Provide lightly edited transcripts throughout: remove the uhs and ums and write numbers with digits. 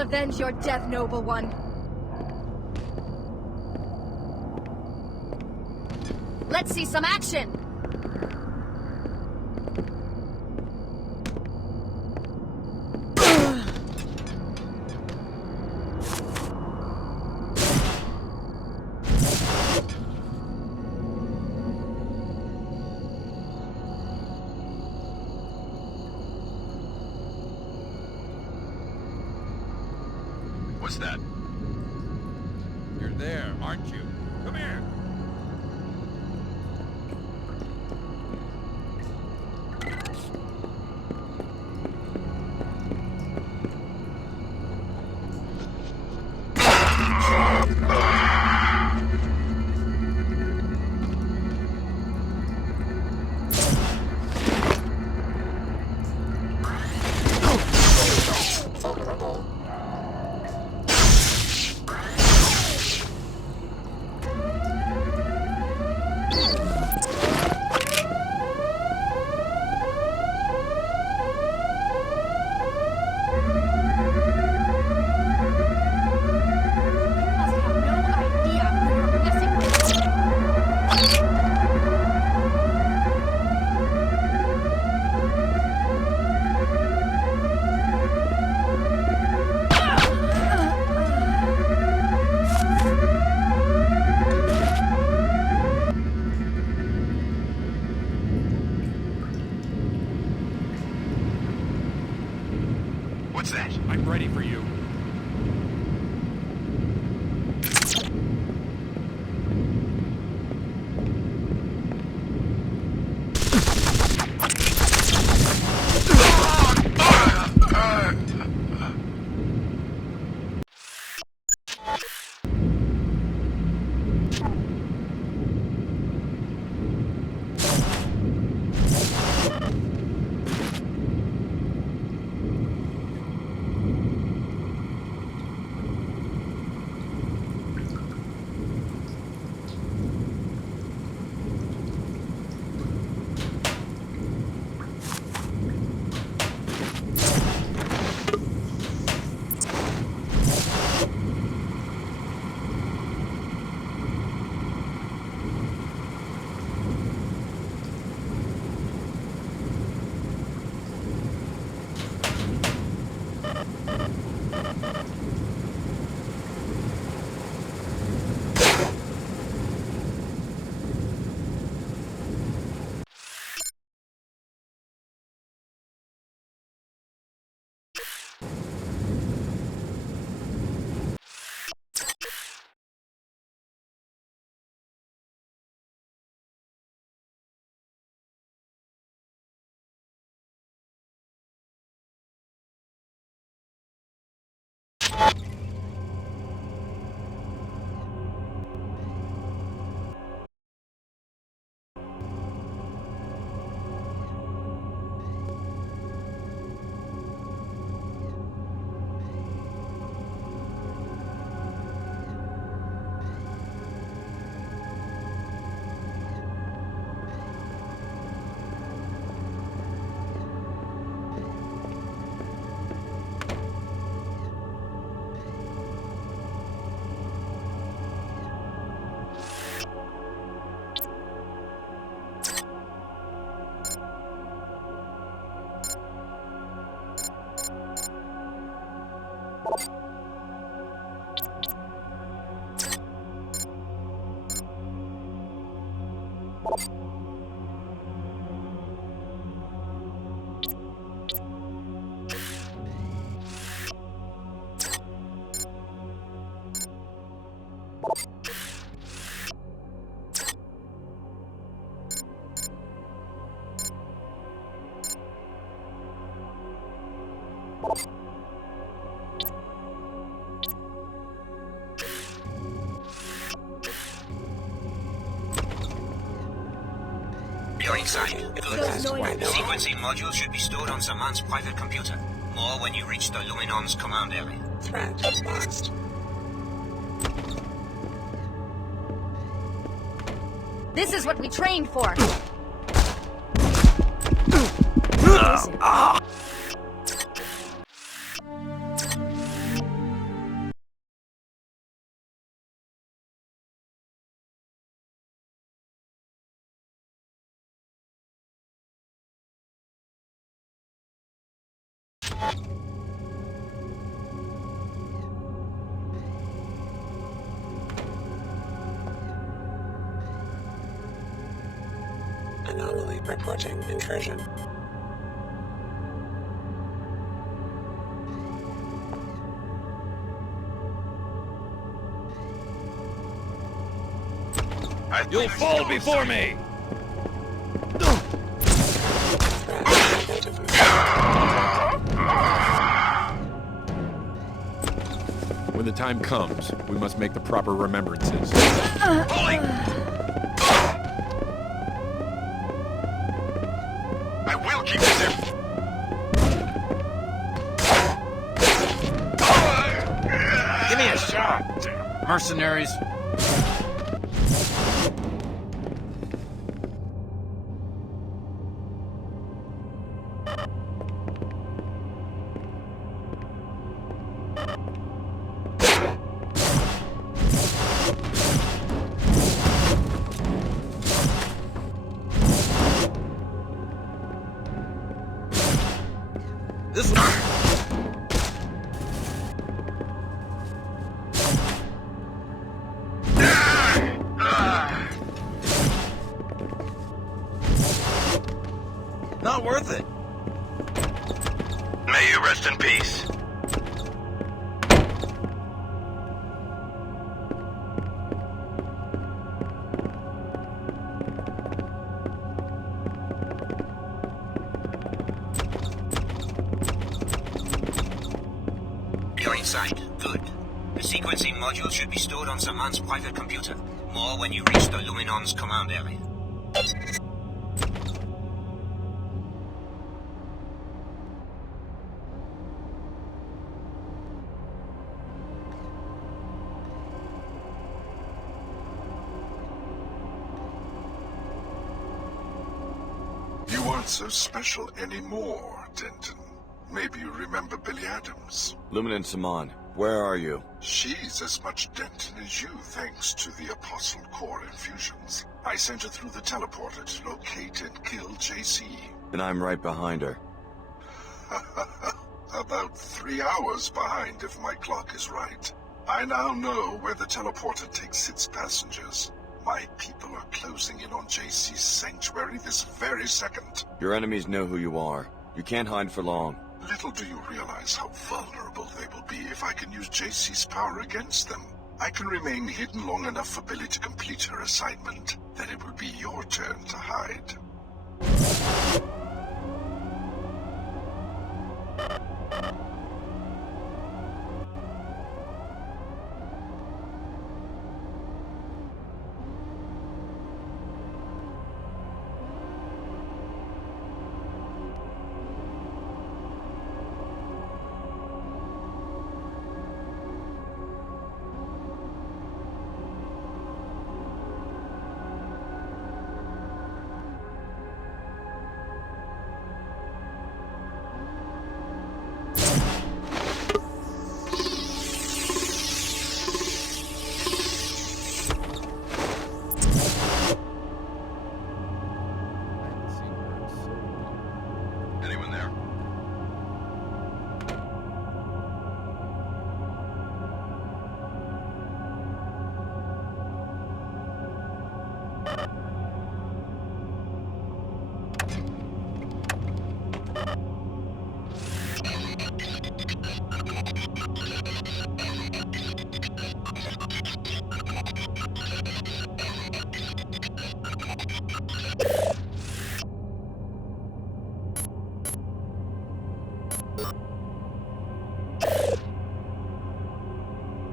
shall avenge your death, noble one. Let's see some action! What's that? You're there, aren't you? Come here! What's that? I'm ready for you. You're inside. The sequencing module should be stored on Zaman's private computer. More when you reach the Luminon's command area. Threat lost. This is what we trained for! Anomaly reporting incursion. You'll fall before me! When the time comes, we must make the proper remembrances. Holy! I will keep you there! Give me a shot! Mercenaries! This one. Not worth it. May you rest in peace. You're inside. Good. The sequencing module should be stored on Saman's private computer. More when you reach the Luminon's command area. You aren't so special anymore, Denton. Maybe you remember Billy Adams. Luminon Saman, where are you? She's as much Denton as you, thanks to the Apostle Core infusions. I sent her through the teleporter to locate and kill JC. And I'm right behind her. About 3 hours behind, if my clock is right. I now know where the teleporter takes its passengers. My people are closing in on JC's sanctuary this very second. Your enemies know who you are. You can't hide for long. Little do you realize how vulnerable they will be if I can use JC's power against them. I can remain hidden long enough for Billy to complete her assignment. Then it will be your turn to hide. Anyone there?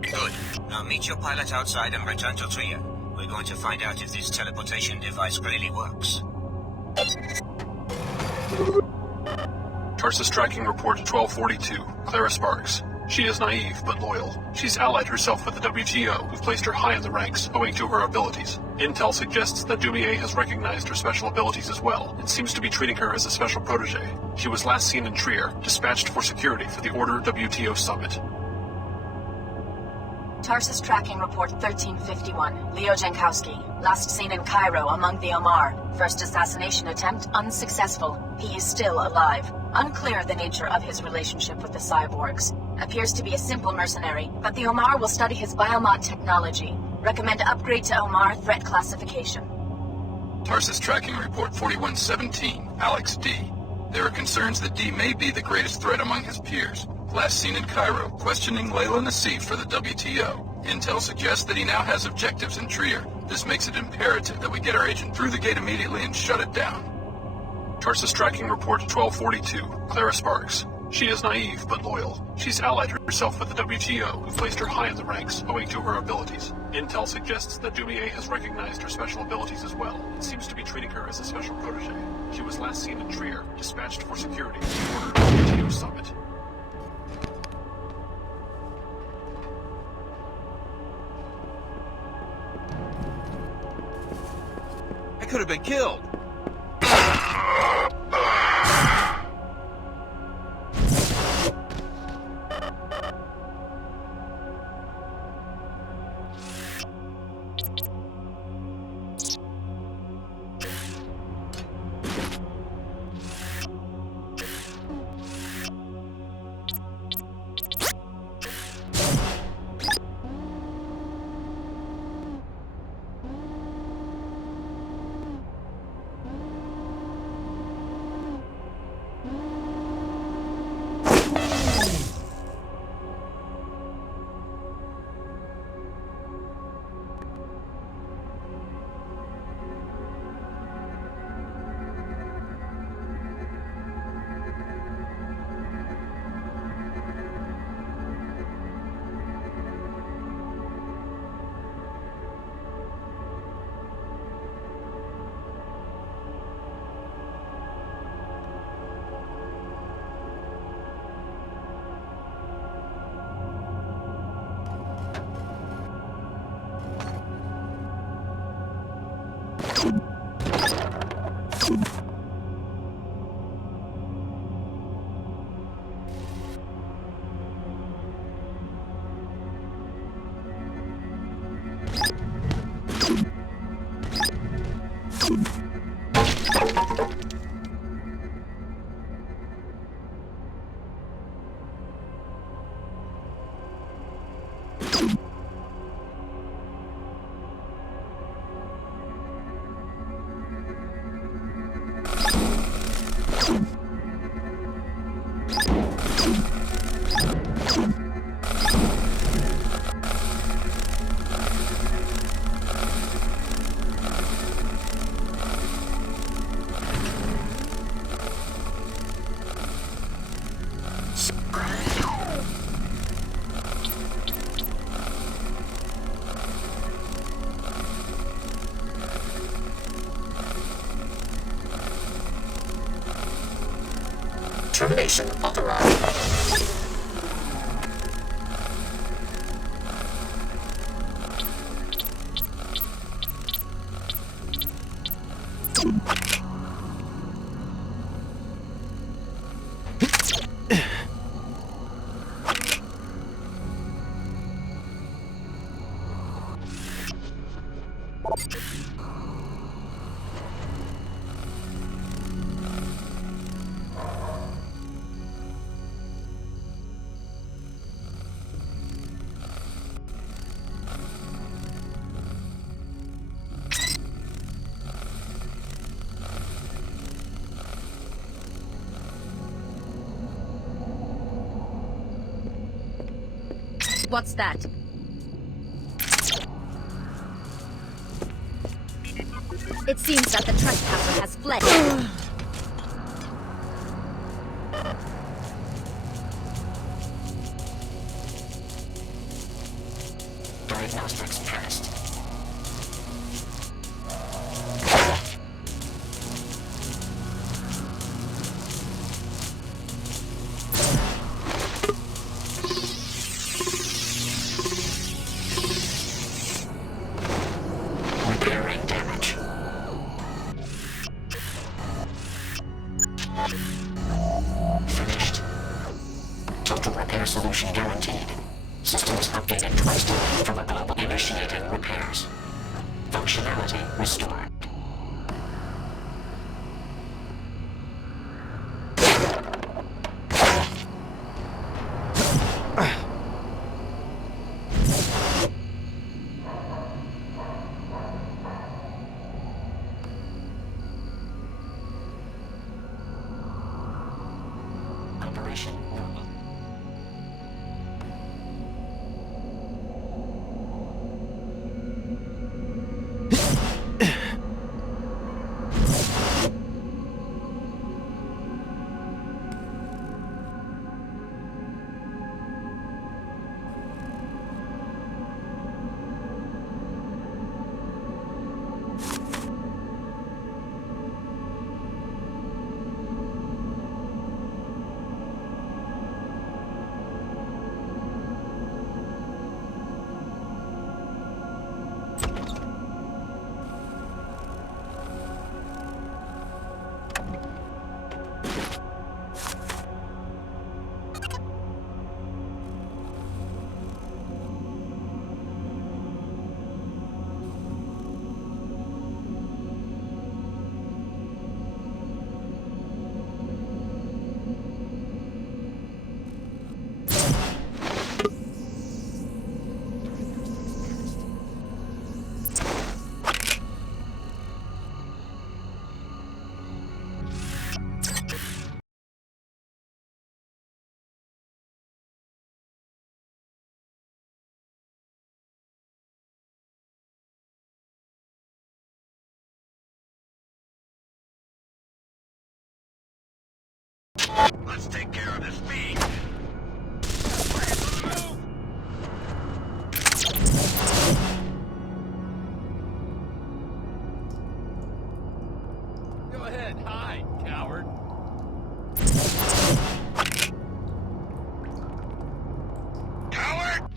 Good. Now meet your pilot outside and return to Tria. We're going to find out if this teleportation device really works. Tarsus tracking report 1242. Clara Sparks. She is naive, but loyal. She's allied herself with the WTO, who've placed her high in the ranks, owing to her abilities. Intel suggests that Dumier has recognized her special abilities as well, and seems to be treating her as a special protege. She was last seen in Trier, dispatched for security for the Order WTO Summit. Tarsus tracking report 1351. Leo Jankowski. Last seen in Cairo among the Omar. First assassination attempt unsuccessful. He is still alive. Unclear the nature of his relationship with the cyborgs. Appears to be a simple mercenary, but the Omar will study his biomod technology. Recommend upgrade to Omar threat classification. Tarsus Tracking Report 4117, Alex D. There are concerns that D may be the greatest threat among his peers. Last seen in Cairo, questioning Layla Nassif for the WTO. Intel suggests that he now has objectives in Trier. This makes it imperative that we get our agent through the gate immediately and shut it down. Tarsus Tracking Report 1242, Clara Sparks. She is naive, but loyal. She's allied herself with the WTO, who placed her high in the ranks, owing to her abilities. Intel suggests that Dumier has recognized her special abilities as well, and seems to be treating her as a special protege. She was last seen in Trier, dispatched for security, in order to the WTO summit. I could have been killed. Termination authorized. What's that? It seems that the trespasser has fled. Diagnostics passed. Repairing damage. Finished. Total repair solution guaranteed. Systems updated twice daily from a global initiating repairs. Functionality restored. Operation Normal. Let's take care of this beast. Go ahead, hide, coward. Coward!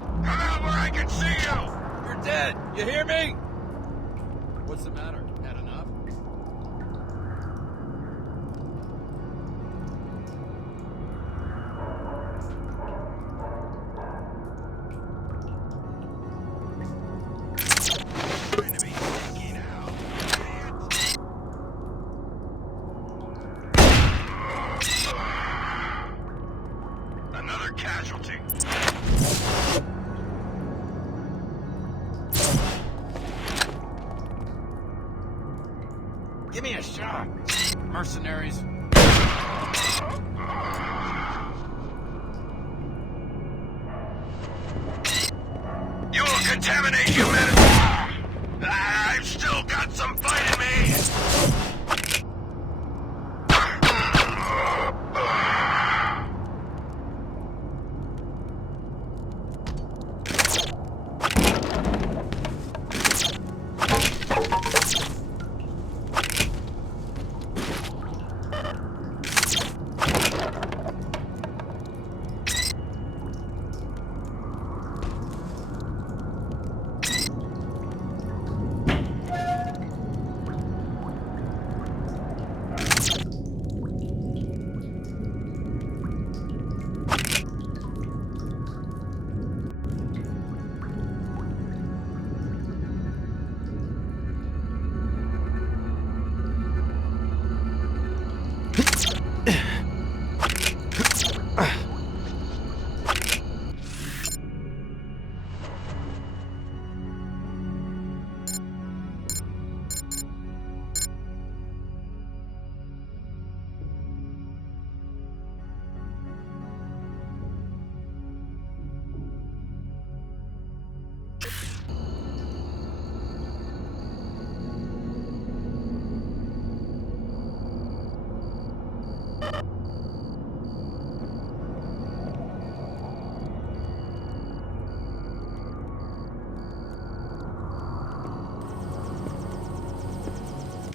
Come out where I can see you! You're dead. You hear me? What's the matter? Had enough? Another casualty. Give me a shot. Mercenaries. You will contaminate humanity. I've still got some fight in me.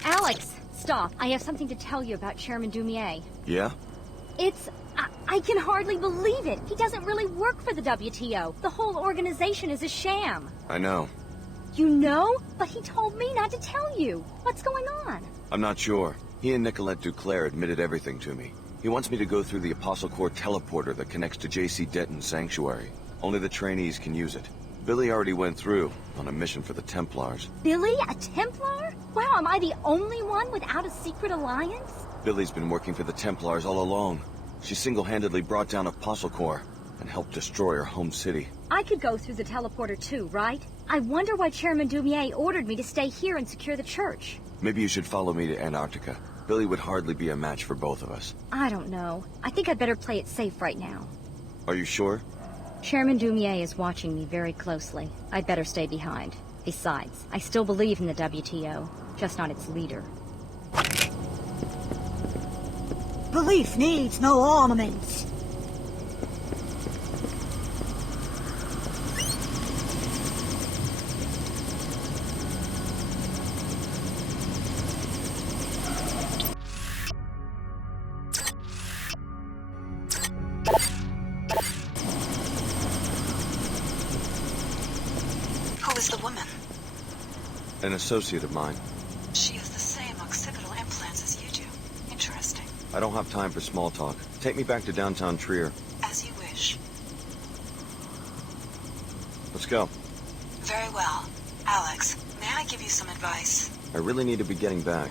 Alex, stop. I have something to tell you about Chairman Dumier. Yeah? I can hardly believe it. He doesn't really work for the WTO. The whole organization is a sham. I know. You know? But he told me not to tell you. What's going on? I'm not sure. He and Nicolette Duclair admitted everything to me. He wants me to go through the Apostle Corps teleporter that connects to J.C. Denton's sanctuary. Only the trainees can use it. Billy already went through, on a mission for the Templars. Billy? A Templar? Wow, am I the only one without a secret alliance? Billy's been working for the Templars all along. She single-handedly brought down Apostle Corps and helped destroy her home city. I could go through the teleporter too, right? I wonder why Chairman Dumier ordered me to stay here and secure the church. Maybe you should follow me to Antarctica. Billy would hardly be a match for both of us. I don't know. I think I'd better play it safe right now. Are you sure? Chairman Dumier is watching me very closely. I'd better stay behind. Besides, I still believe in the WTO, just not its leader. Belief needs no armaments. Who is the woman? An associate of mine. She has the same occipital implants as you do. Interesting. I don't have time for small talk. Take me back to downtown Trier. As you wish. Let's go. Very well. Alex, may I give you some advice? I really need to be getting back.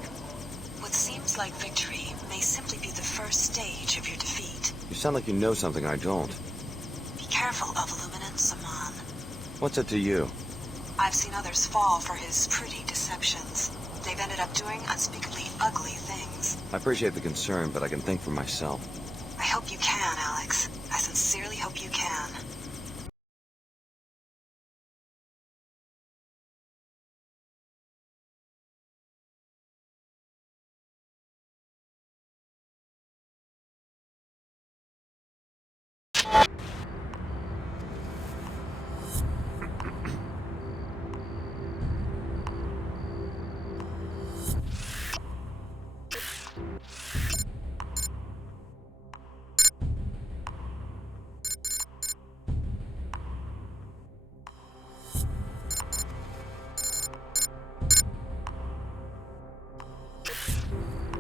What seems like victory may simply be the first stage of your defeat. You sound like you know something I don't. Be careful of Illuminant Saman. What's it to you? I've seen others fall for his pretty deceptions. They've ended up doing unspeakably ugly things. I appreciate the concern, but I can think for myself. I hope you can, Alex. I sincerely hope you can.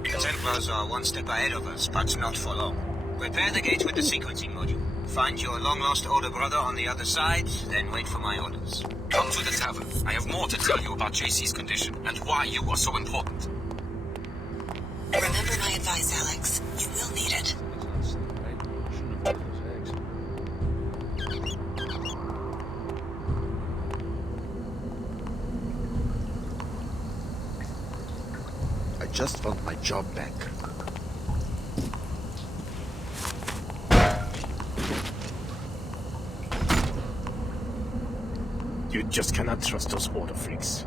The Templars are one step ahead of us, but not for long. Prepare the gate with the sequencing module. Find your long-lost older brother on the other side, then wait for my orders. Come to the tavern. I have more to tell you about JC's condition and why you are so important. Remember my advice, Alex. You will need it. I just want my job back. You just cannot trust those order freaks.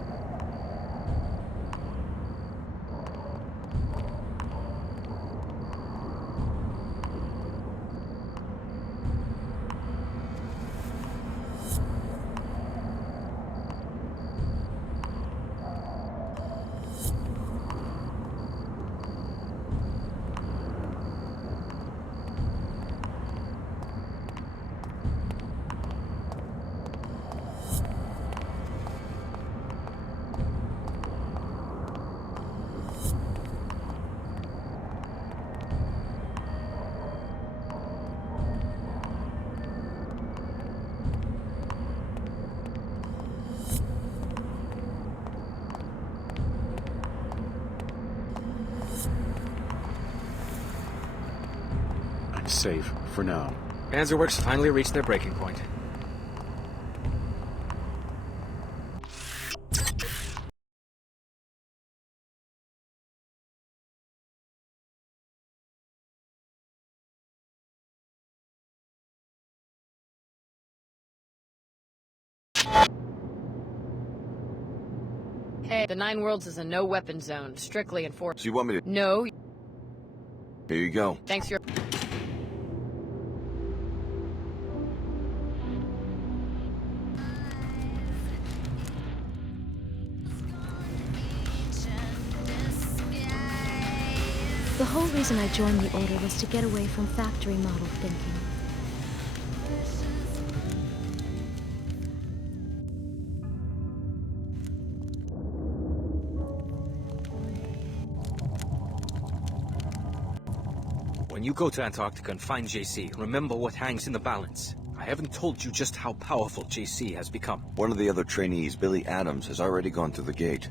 Safe for now. Panzerworks finally reached their breaking point. Hey, the Nine Worlds is a no-weapon zone, strictly enforced. So you want me to... No. Here you go. Thanks, your... The whole reason I joined the Order was to get away from factory model thinking. When you go to Antarctica and find JC, remember what hangs in the balance. I haven't told you just how powerful JC has become. One of the other trainees, Billy Adams, has already gone through the gate.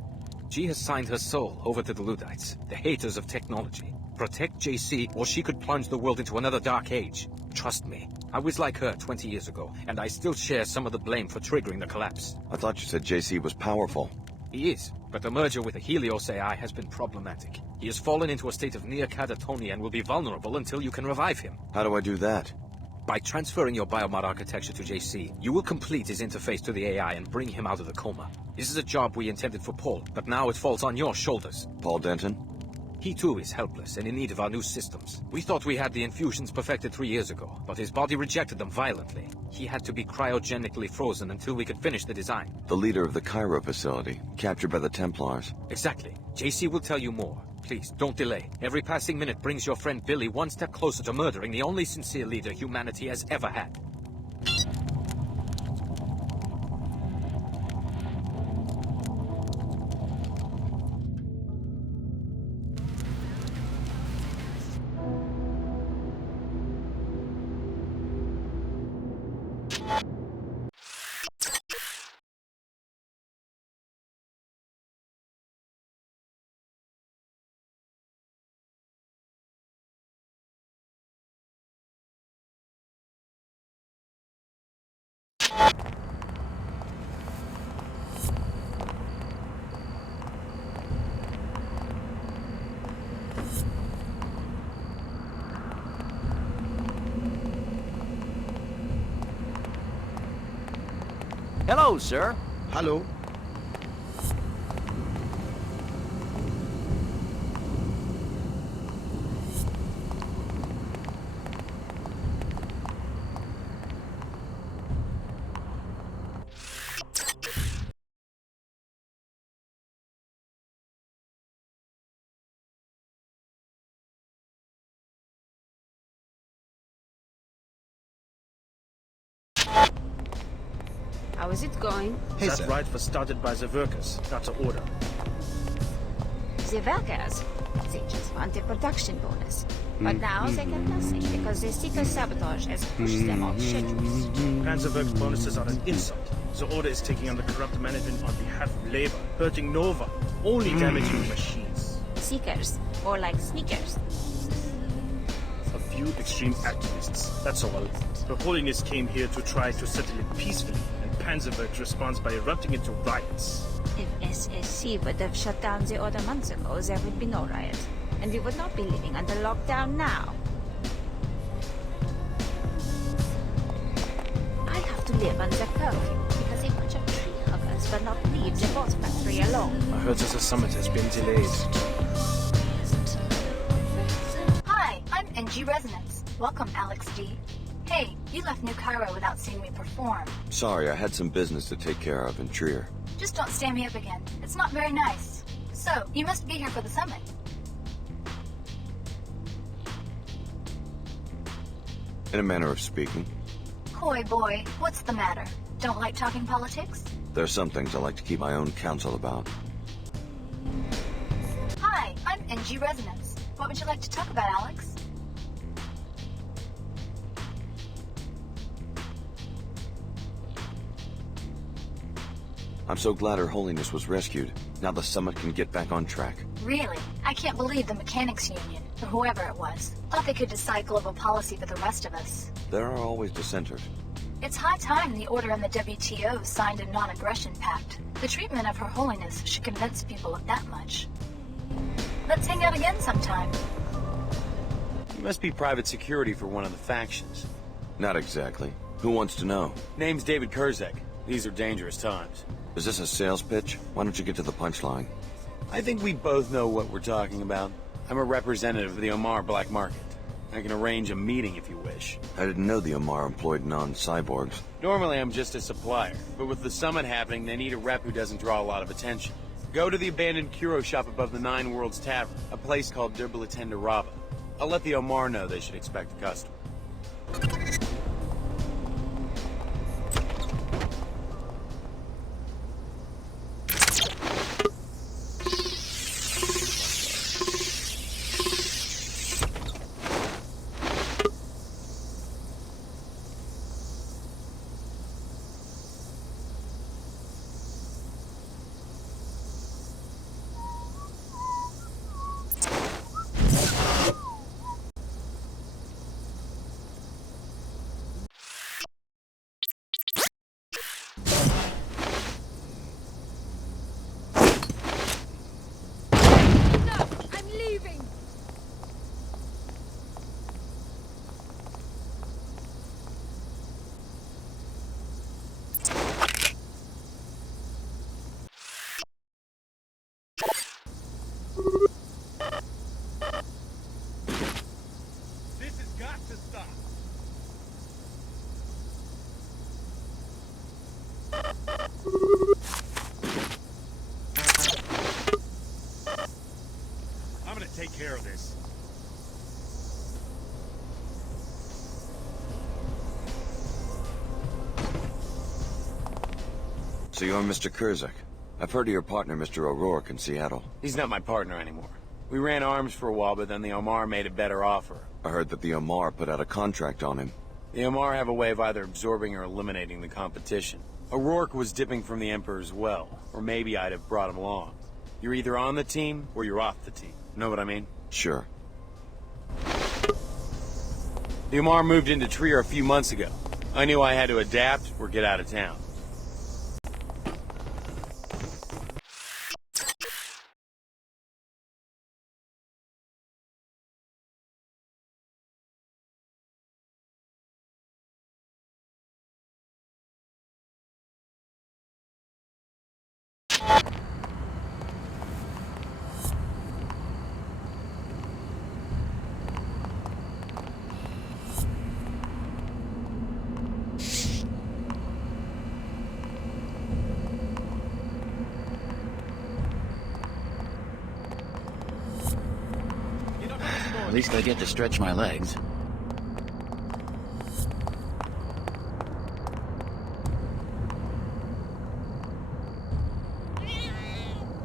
She has signed her soul over to the Luddites, the haters of technology. Protect JC, or she could plunge the world into another dark age. Trust me, I was like her 20 years ago, and I still share some of the blame for triggering the collapse. I thought you said JC was powerful. He is, but the merger with the Helios AI has been problematic. He has fallen into a state of near catatonia and will be vulnerable until you can revive him. How do I do that? By transferring your biomod architecture to JC, you will complete his interface to the AI and bring him out of the coma. This is a job we intended for Paul, but now it falls on your shoulders. Paul Denton? He too is helpless and in need of our new systems. We thought we had the infusions perfected 3 years ago, but his body rejected them violently. He had to be cryogenically frozen until we could finish the design. The leader of the Cairo facility, captured by the Templars. Exactly. JC will tell you more. Please, don't delay. Every passing minute brings your friend Billy one step closer to murdering the only sincere leader humanity has ever had. Hello, sir. Hello. How is it going? Hey, that ride was started by the workers. That's an order. The workers, they just want a production bonus. But now they get nothing because the Seeker sabotage has pushed them off schedules. Panzerwerk's bonuses are an insult. The order is taking on the corrupt management on behalf of labor, hurting Nova, only damaging machines. Seekers, or like sneakers. A few extreme activists, that's all. Her Holiness came here to try to settle it peacefully, and Panzerwerk responds by erupting into riots. If SSC would have shut down the order months ago, there would be no riot. And we would not be living under lockdown now. I have to live under curfew because a bunch of tree huggers will not leave the boss factory alone. I heard that the summit has been delayed. Hi, I'm NG Resonance. Welcome, Alex D. Hey, you left New Cairo without seeing me perform. Sorry, I had some business to take care of in Trier. Just don't stand me up again. It's not very nice. So, you must be here for the summit. In a manner of speaking. Coy boy, what's the matter? Don't like talking politics? There are some things I like to keep my own counsel about. Hi, I'm NG Resonance. What would you like to talk about, Alex? I'm so glad Her Holiness was rescued. Now the summit can get back on track. Really? I can't believe the Mechanics Union, or whoever it was, thought they could decide global policy for the rest of us. There are always dissenters. It's high time the Order and the WTO signed a non-aggression pact. The treatment of Her Holiness should convince people of that much. Let's hang out again sometime. You must be private security for one of the factions. Not exactly. Who wants to know? Name's David Kurzek. These are dangerous times. Is this a sales pitch? Why don't you get to the punchline? I think we both know what we're talking about. I'm a representative of the Omar black market. I can arrange a meeting if you wish. I didn't know the Omar employed non-cyborgs. Normally I'm just a supplier, but with the summit happening, they need a rep who doesn't draw a lot of attention. Go to the abandoned Kuro shop above the Nine Worlds Tavern, a place called Durbalatenda Raba. I'll let the Omar know they should expect a customer. So you're Mr. Kurzak. I've heard of your partner, Mr. O'Rourke, in Seattle. He's not my partner anymore. We ran arms for a while, but then the Omar made a better offer. I heard that the Omar put out a contract on him. The Omar have a way of either absorbing or eliminating the competition. O'Rourke was dipping from the Emperor's well, or maybe I'd have brought him along. You're either on the team, or you're off the team. Know what I mean? Sure. The Omar moved into Trier a few months ago. I knew I had to adapt or get out of town. At least I get to stretch my legs.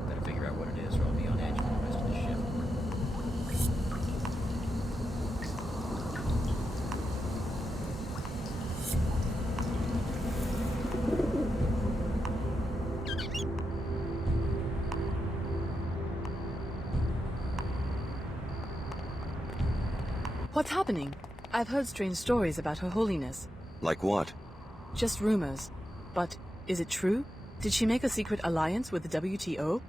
Better figure out what it is or I'll be on edge for the rest of the shift. What's happening? I've heard strange stories about Her Holiness. Like what? Just rumors. But is it true? Did she make a secret alliance with the WTO?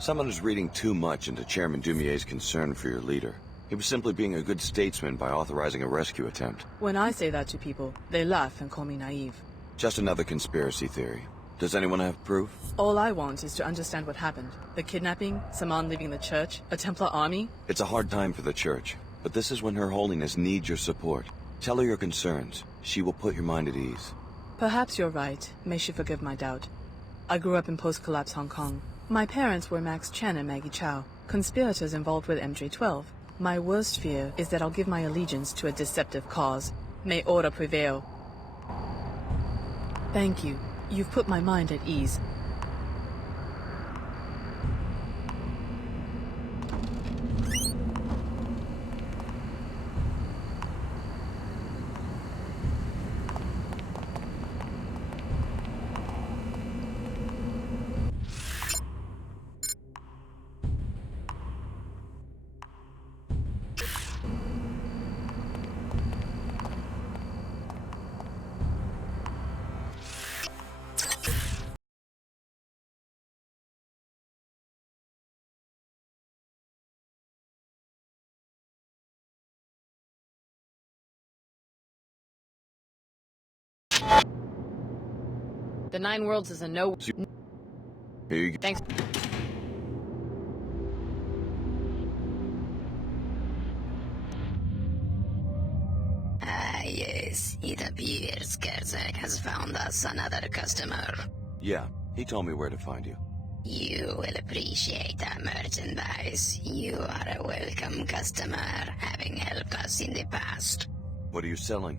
Someone is reading too much into Chairman Dumier's concern for your leader. He was simply being a good statesman by authorizing a rescue attempt. When I say that to people, they laugh and call me naive. Just another conspiracy theory. Does anyone have proof? All I want is to understand what happened. The kidnapping, Saman leaving the church, a Templar army. It's a hard time for the church, but this is when Her Holiness needs your support. Tell her your concerns. She will put your mind at ease. Perhaps you're right. May she forgive my doubt. I grew up in post-collapse Hong Kong. My parents were Max Chen and Maggie Chow, conspirators involved with MJ-12. My worst fear is that I'll give my allegiance to a deceptive cause. May order prevail. Thank you. You've put my mind at ease. The Nine Worlds is a no... Here you go. Thanks. Ah, yes. It appears Kurzak has found us another customer. Yeah, he told me where to find you. You will appreciate our merchandise. You are a welcome customer, having helped us in the past. What are you selling?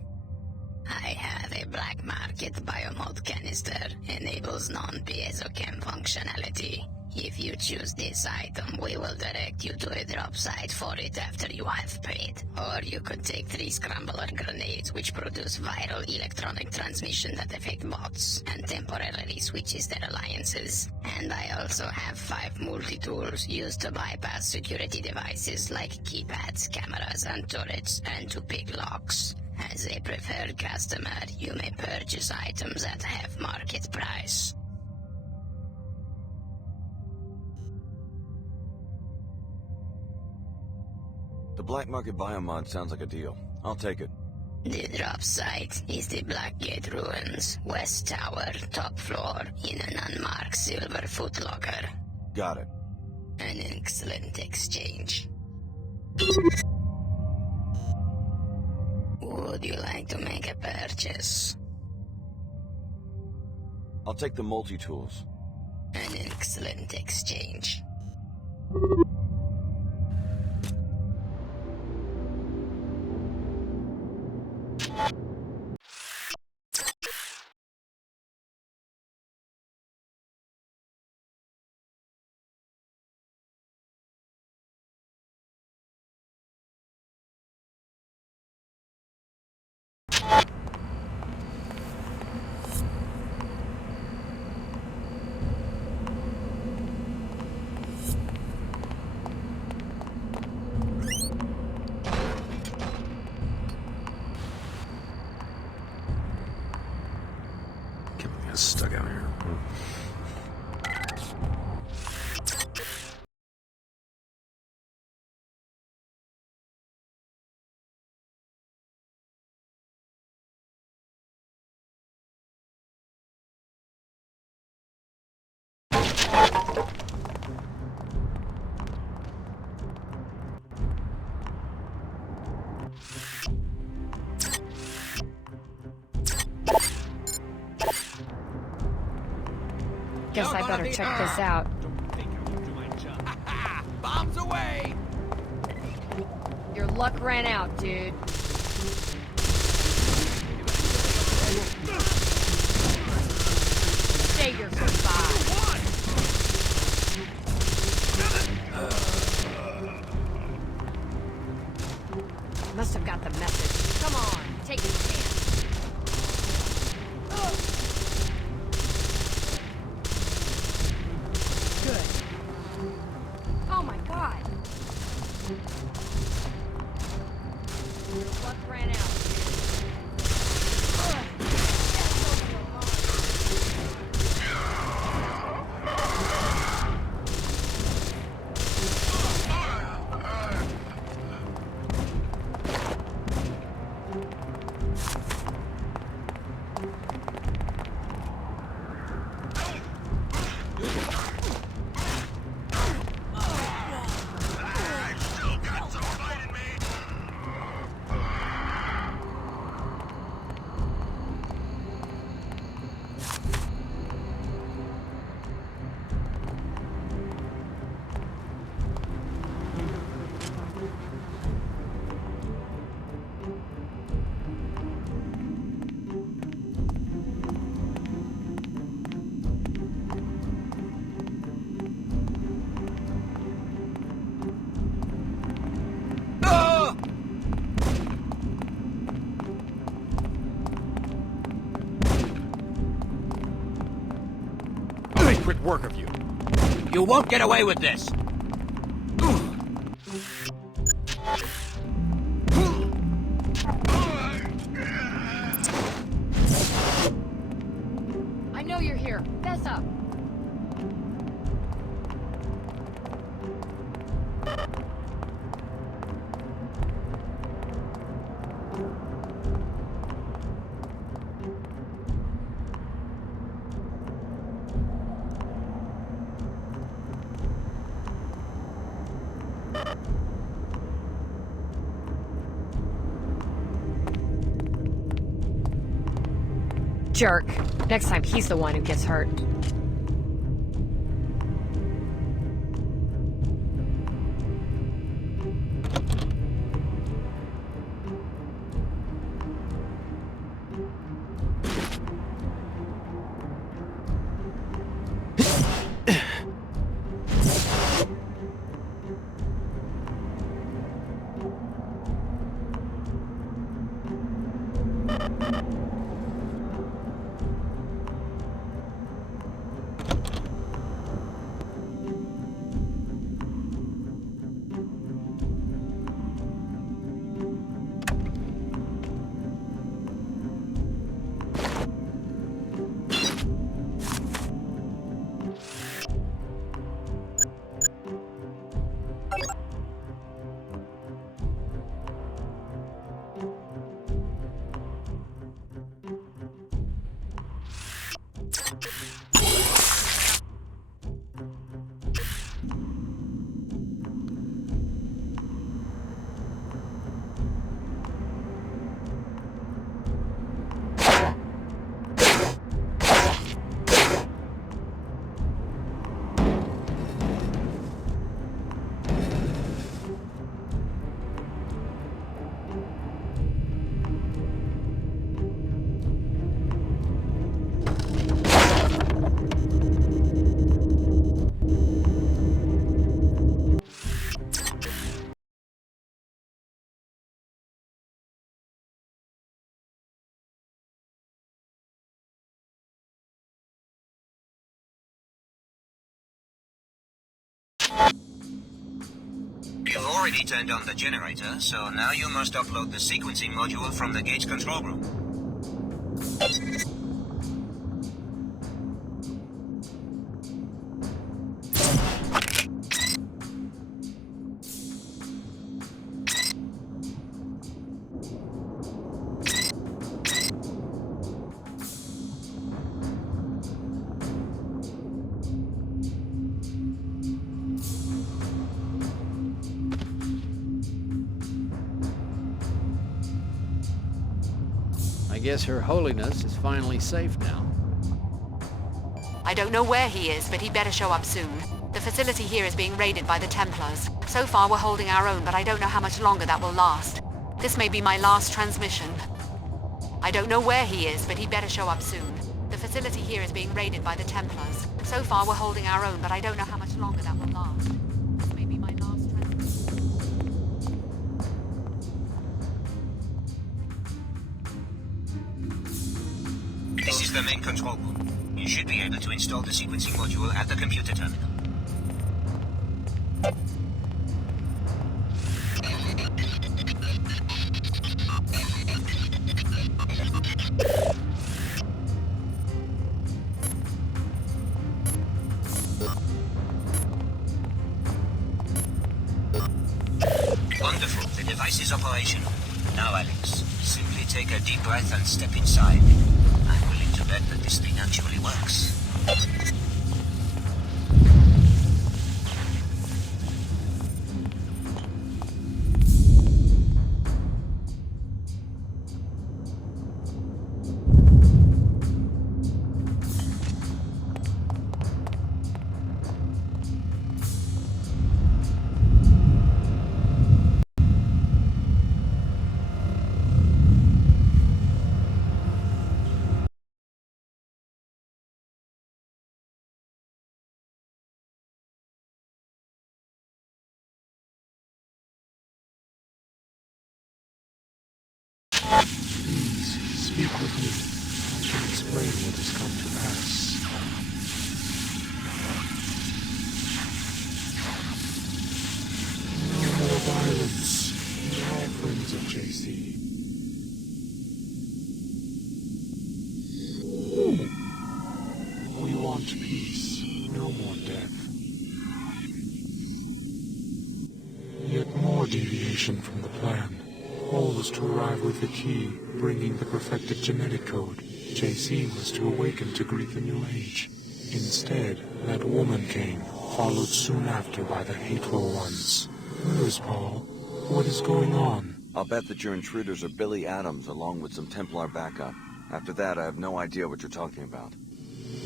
I have a black market biomod canister. Enables non-piezochem functionality. If you choose this item, we will direct you to a drop site for it after you have paid. Or you could take 3 scrambler grenades which produce viral electronic transmission that affect bots and temporarily switches their alliances. And I also have 5 multi-tools used to bypass security devices like keypads, cameras and turrets, and to pick locks. As a preferred customer, you may purchase items at half market price. The black market biomod sounds like a deal. I'll take it. The drop site is the Blackgate Ruins, West Tower, top floor, in an unmarked silver footlocker. Got it. An excellent exchange. Would you like to make a purchase? I'll take the multi-tools. An excellent exchange. Stuck out here. Guess I better check this out. Bombs away! Your luck ran out, dude. Say your goodbye. Must have got the message. Come on, take a chance. Good. Oh my god. Your luck ran out. Quick work of you. You won't get away with this. I know you're here. Fess up. Jerk. Next time he's the one who gets hurt. You've already turned on the generator, so now you must upload the sequencing module from the gate's control room. I guess Her Holiness is finally safe now. I don't know where he is, but he better show up soon. The facility here is being raided by the Templars. So far we're holding our own, but I don't know how much longer that will last. This may be my last transmission. I don't know where he is, but he better show up soon. The facility here is being raided by the Templars. So far we're holding our own, but I don't know how much longer that will last. This may be my last transmission. This is the main control room. You should be able to install the sequencing module at the computer terminal. Wonderful. The device is operational. Now, Alex, simply take a deep breath and step inside. I'm willing to bet that this thing actually works. Speak with me. I can explain what has come to pass. No more violence. We're all friends of JC. We want peace. No more death. Yet more deviation from the plan. Paul was to arrive with the key, bringing the perfected genetic code. JC was to awaken to greet the new age. Instead, that woman came, followed soon after by the hateful ones. Where is Paul? What is going on? I'll bet that your intruders are Billy Adams along with some Templar backup. After that, I have no idea what you're talking about.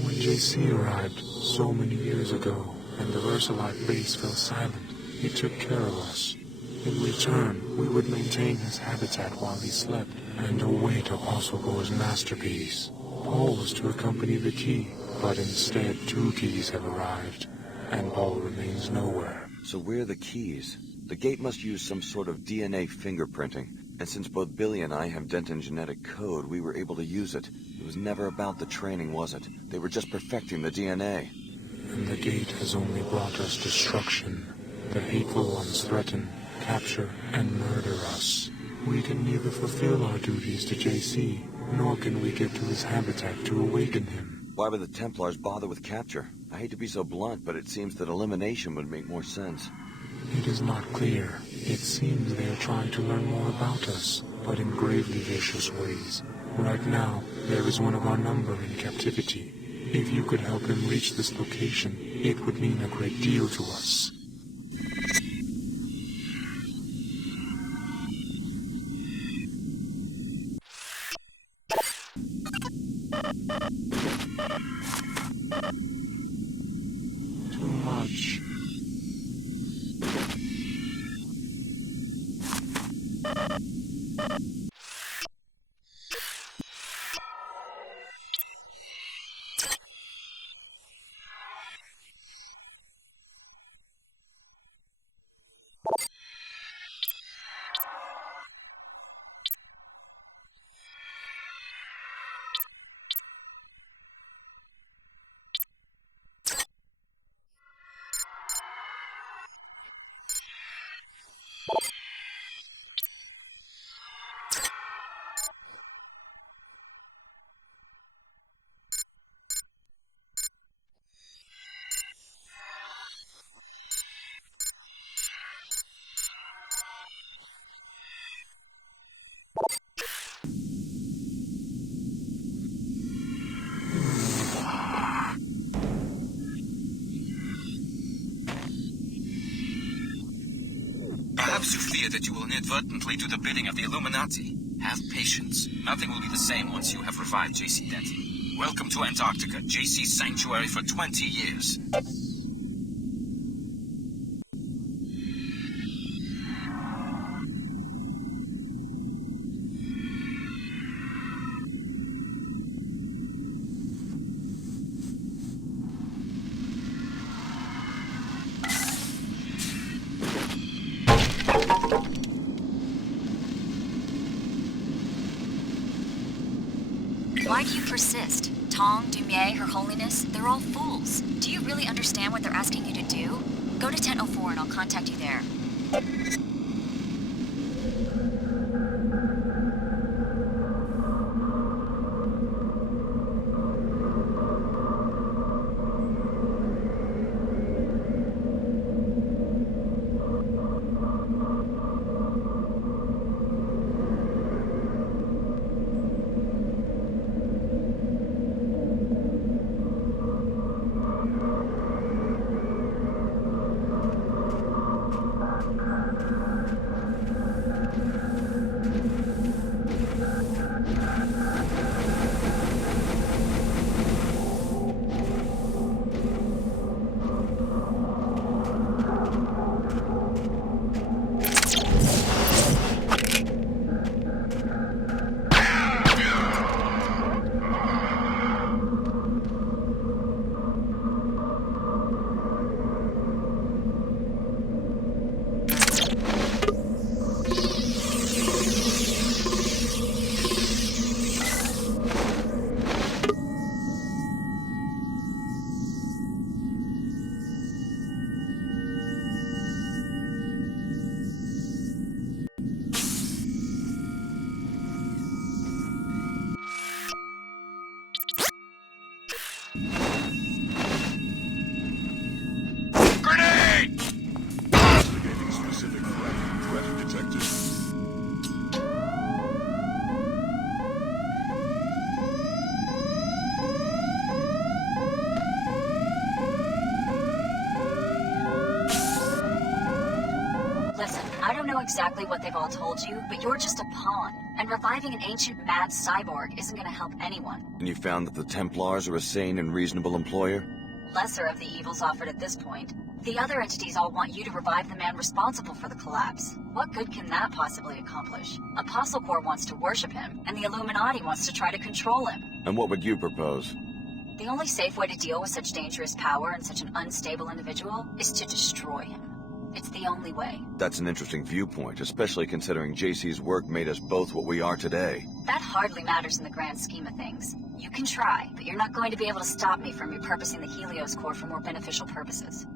When JC arrived, so many years ago, and the Versalite base fell silent, he took care of us. In return, we would maintain his habitat while he slept, and await Apostle Gore's masterpiece. Paul was to accompany the key, but instead 2 keys have arrived, and Paul remains nowhere. So where are the keys? The gate must use some sort of DNA fingerprinting, and since both Billy and I have Denton genetic code, we were able to use it. It was never about the training, was it? They were just perfecting the DNA. And the gate has only brought us destruction. The hateful ones threaten, capture, and murder us. We can neither fulfill our duties to JC, nor can we get to his habitat to awaken him. Why would the Templars bother with capture? I hate to be so blunt, but it seems that elimination would make more sense. It is not clear. It seems they are trying to learn more about us, but in gravely vicious ways. Right now, there is one of our number in captivity. If you could help him reach this location, it would mean a great deal to us. Too much. Perhaps you fear that you will inadvertently do the bidding of the Illuminati. Have patience. Nothing will be the same once you have revived J.C. Denton. Welcome to Antarctica, J.C.'s sanctuary for 20 years. Why do you persist? Tong, Dumier, Her Holiness, they're all fools. Do you really understand what they're asking you to do? Go to Tent 04 and I'll contact you there. I don't know exactly what they've all told you, but you're just a pawn. And reviving an ancient mad cyborg isn't gonna help anyone. And you found that the Templars are a sane and reasonable employer? Lesser of the evils offered at this point. The other entities all want you to revive the man responsible for the collapse. What good can that possibly accomplish? Apostle Corps wants to worship him, and the Illuminati wants to try to control him. And what would you propose? The only safe way to deal with such dangerous power and such an unstable individual is to destroy him. It's the only way. That's an interesting viewpoint, especially considering JC's work made us both what we are today. That hardly matters in the grand scheme of things. You can try, but you're not going to be able to stop me from repurposing the Helios core for more beneficial purposes.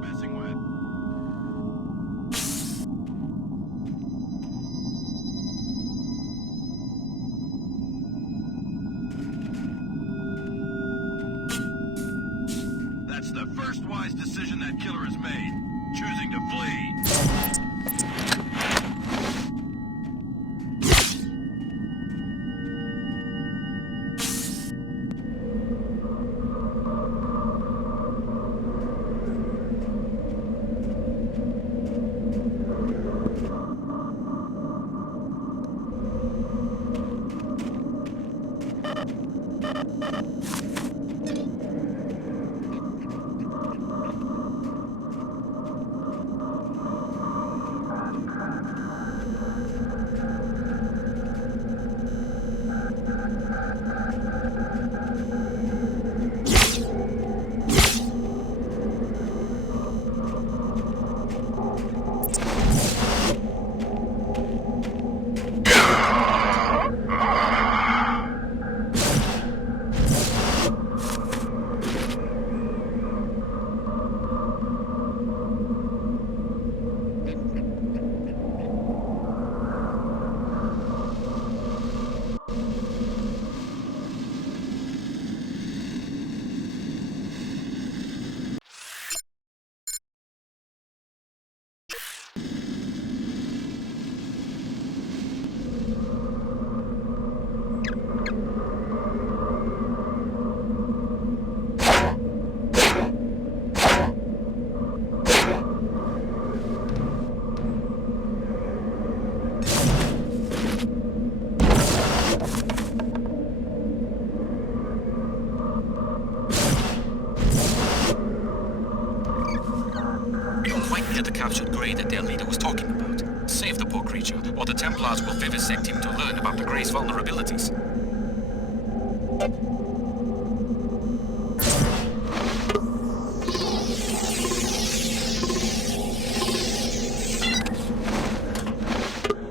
Messing with. That's the first wise decision that killer has made. Choosing to flee. Get the captured Grey that their leader was talking about. Save the poor creature, or the Templars will vivisect him to learn about the Grey's vulnerabilities.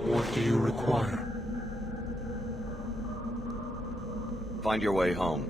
What do you require? Find your way home.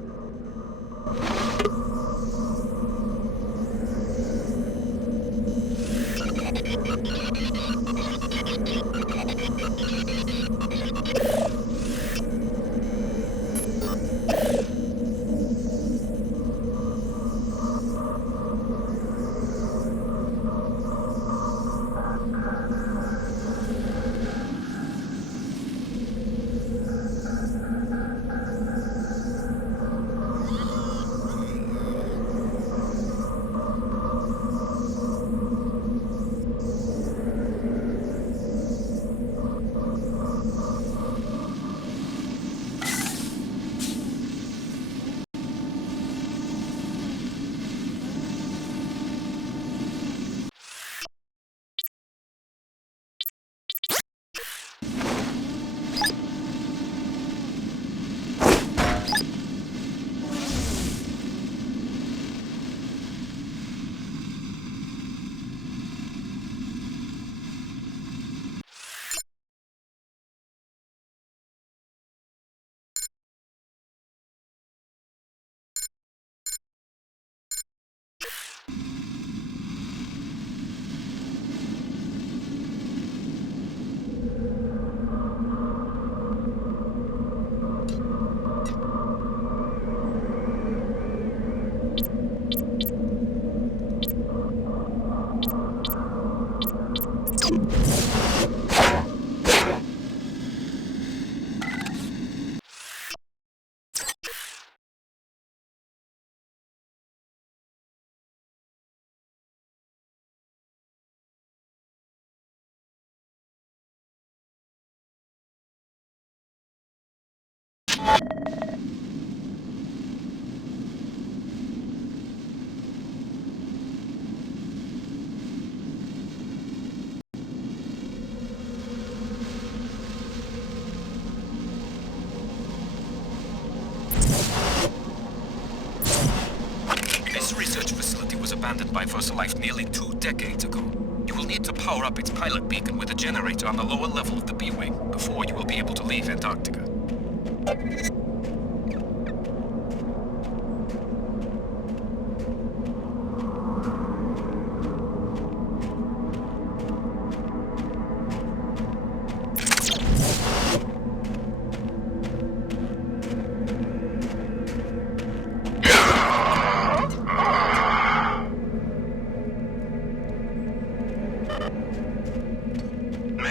This research facility was abandoned by VersaLife nearly 2 decades ago. You will need to power up its pilot beacon with a generator on the lower level of the B-Wing before you will be able to leave Antarctica.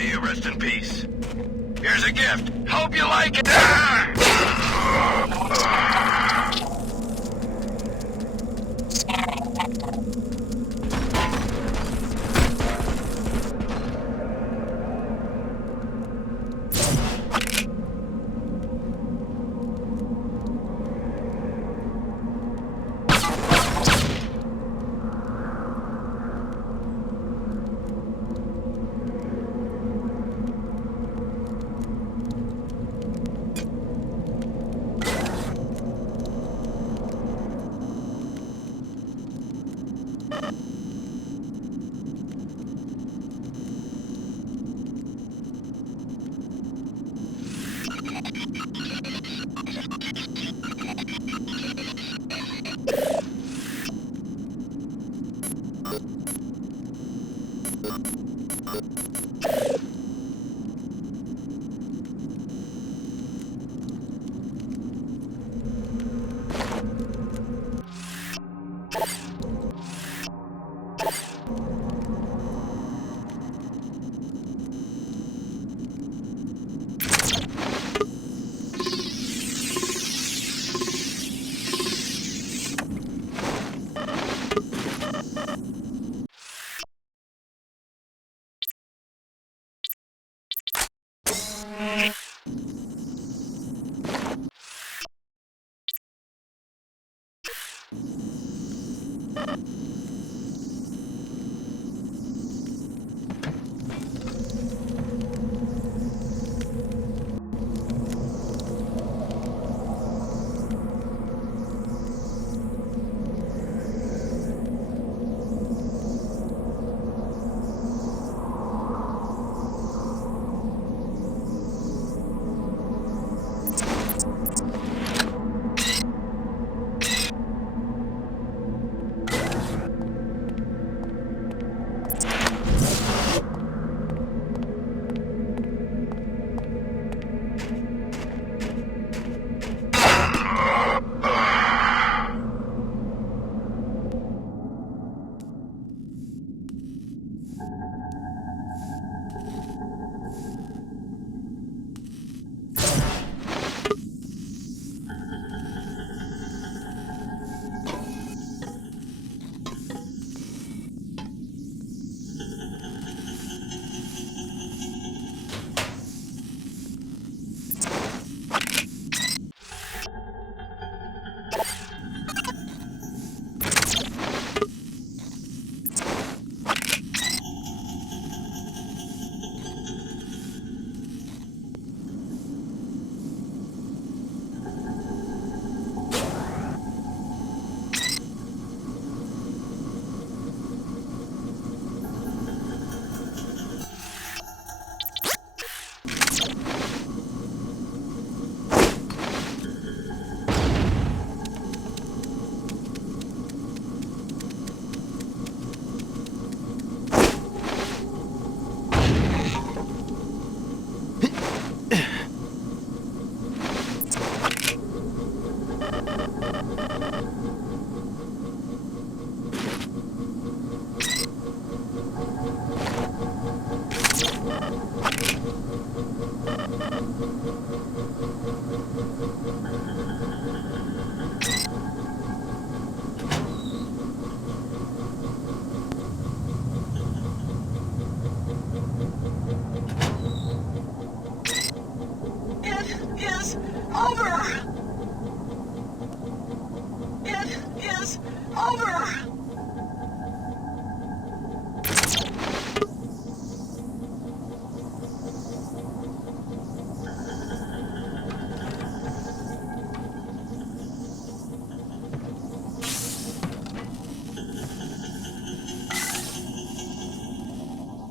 May you rest in peace. Here's a gift. Hope you like it.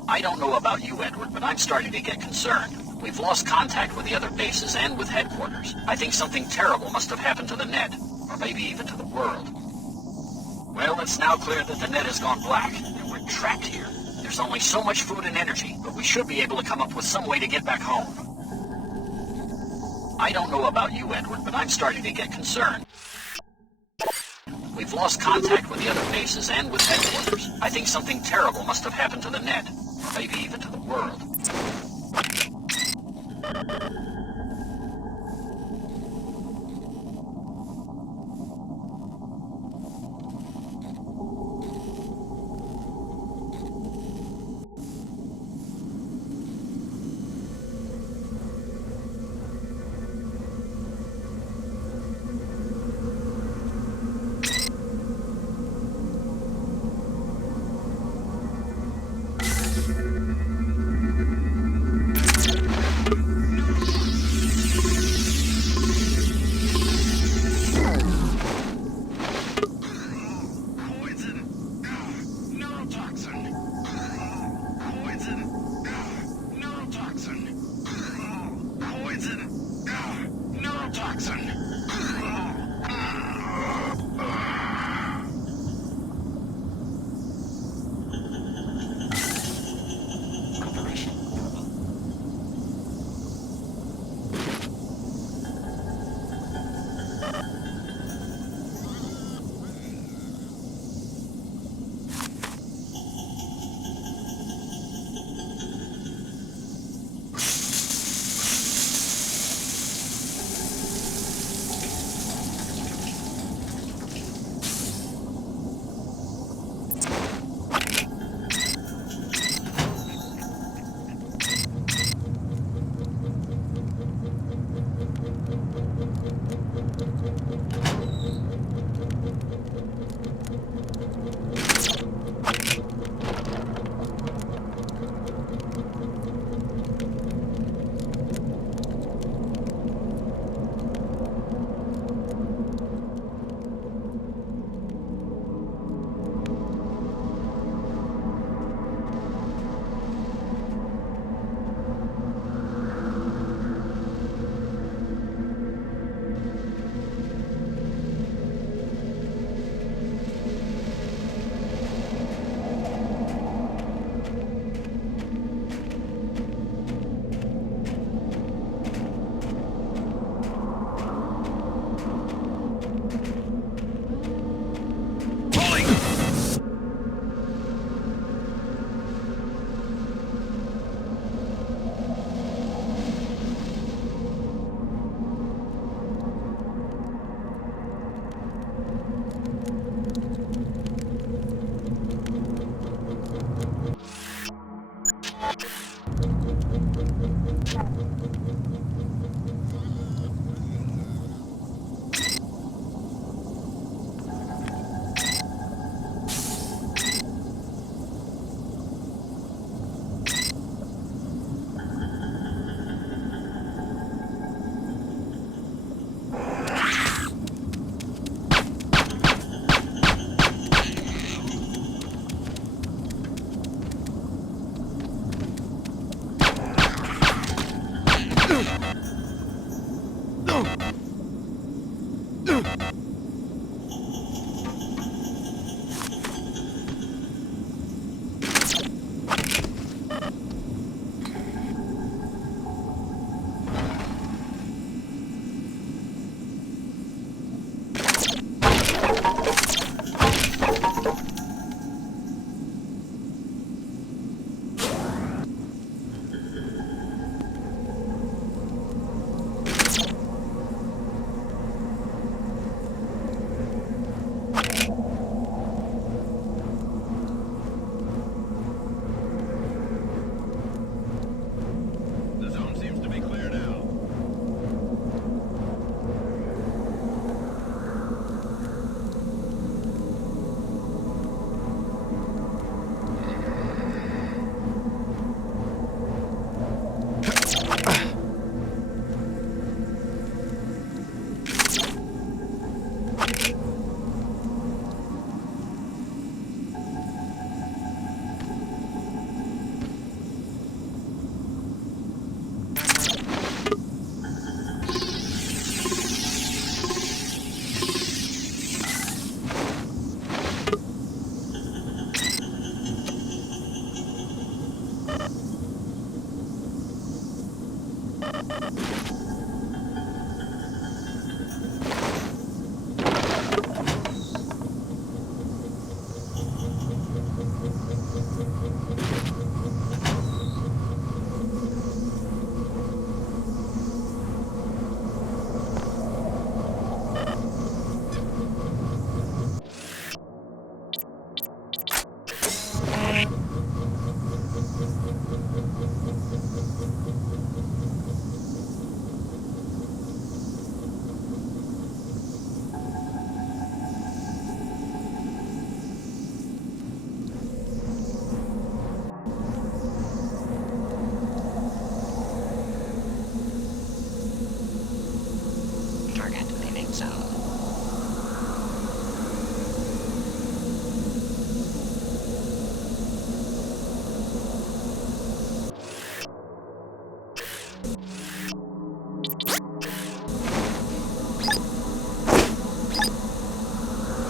I don't know about you, Edward, but I'm starting to get concerned. We've lost contact with the other bases and with headquarters. I think something terrible must have happened to the net, or maybe even to the world. Well, it's now clear that the net has gone black, and we're trapped here. There's only so much food and energy, but we should be able to come up with some way to get back home. I don't know about you, Edward, but I'm starting to get concerned. We've lost contact with the other bases and with headquarters. I think something terrible must have happened to the net, or maybe even to the world.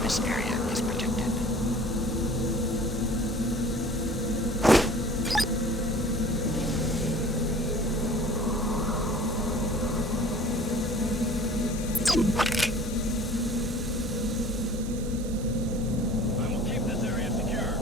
This area is protected. I will keep this area secure.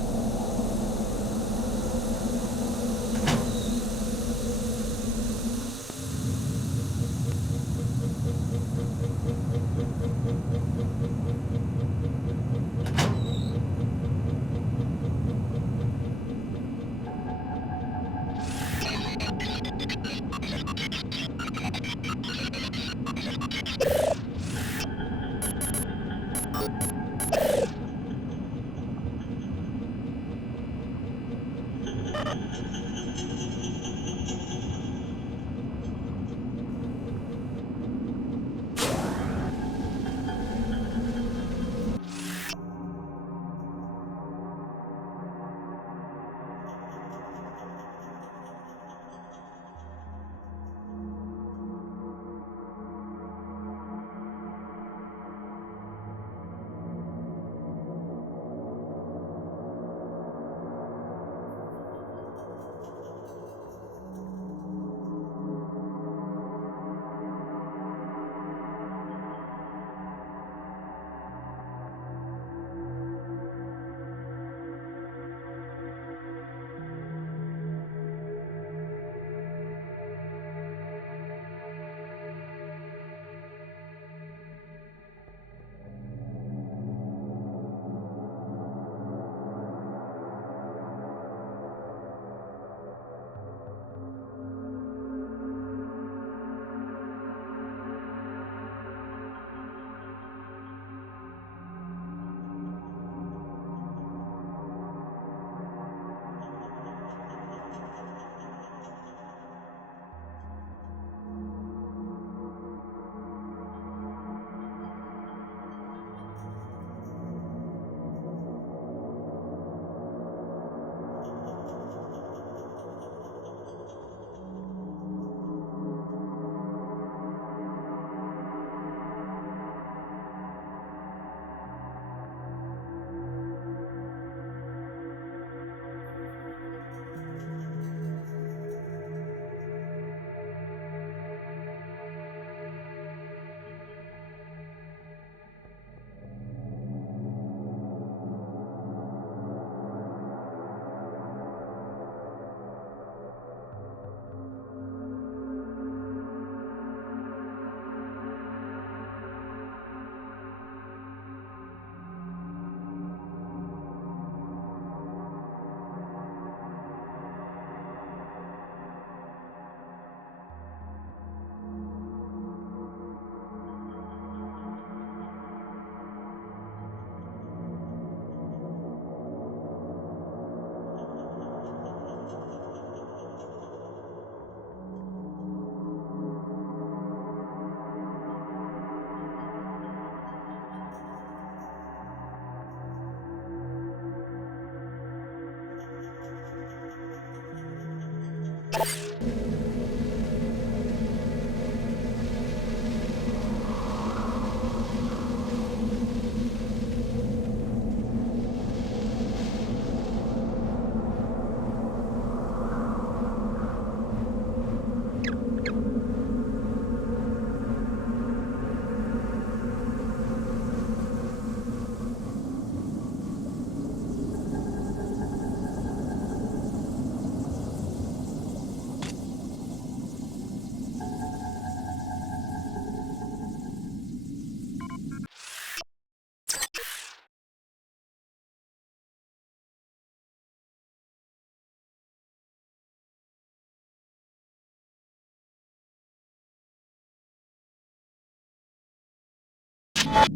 Right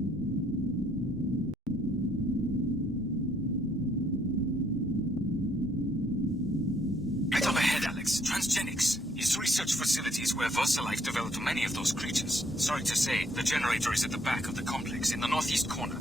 up ahead, Alex. Transgenics. His research facilities where VersaLife developed many of those creatures. Sorry to say, the generator is at the back of the complex, in the northeast corner.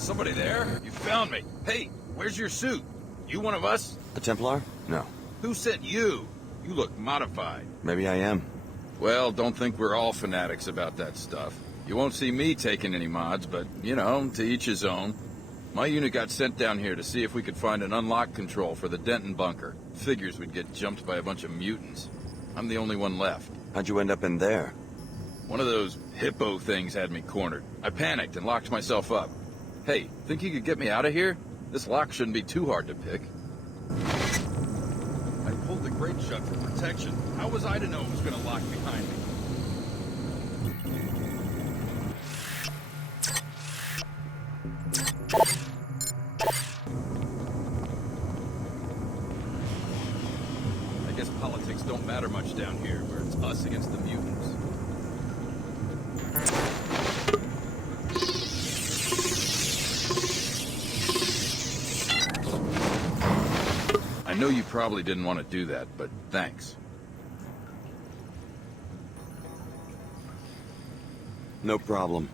Is somebody there? You found me. Hey, where's your suit? You one of us? A Templar? No. Who sent you? You look modified. Maybe I am. Well, don't think we're all fanatics about that stuff. You won't see me taking any mods, but, you know, to each his own. My unit got sent down here to see if we could find an unlock control for the Denton bunker. Figures we'd get jumped by a bunch of mutants. I'm the only one left. How'd you end up in there? One of those hippo things had me cornered. I panicked and locked myself up. Hey, think you could get me out of here? This lock shouldn't be too hard to pick. I pulled the grate shut for protection. How was I to know it was going to lock behind me? I guess politics don't matter much down here, where it's us against the mutants. I know you probably didn't want to do that, but thanks. No problem.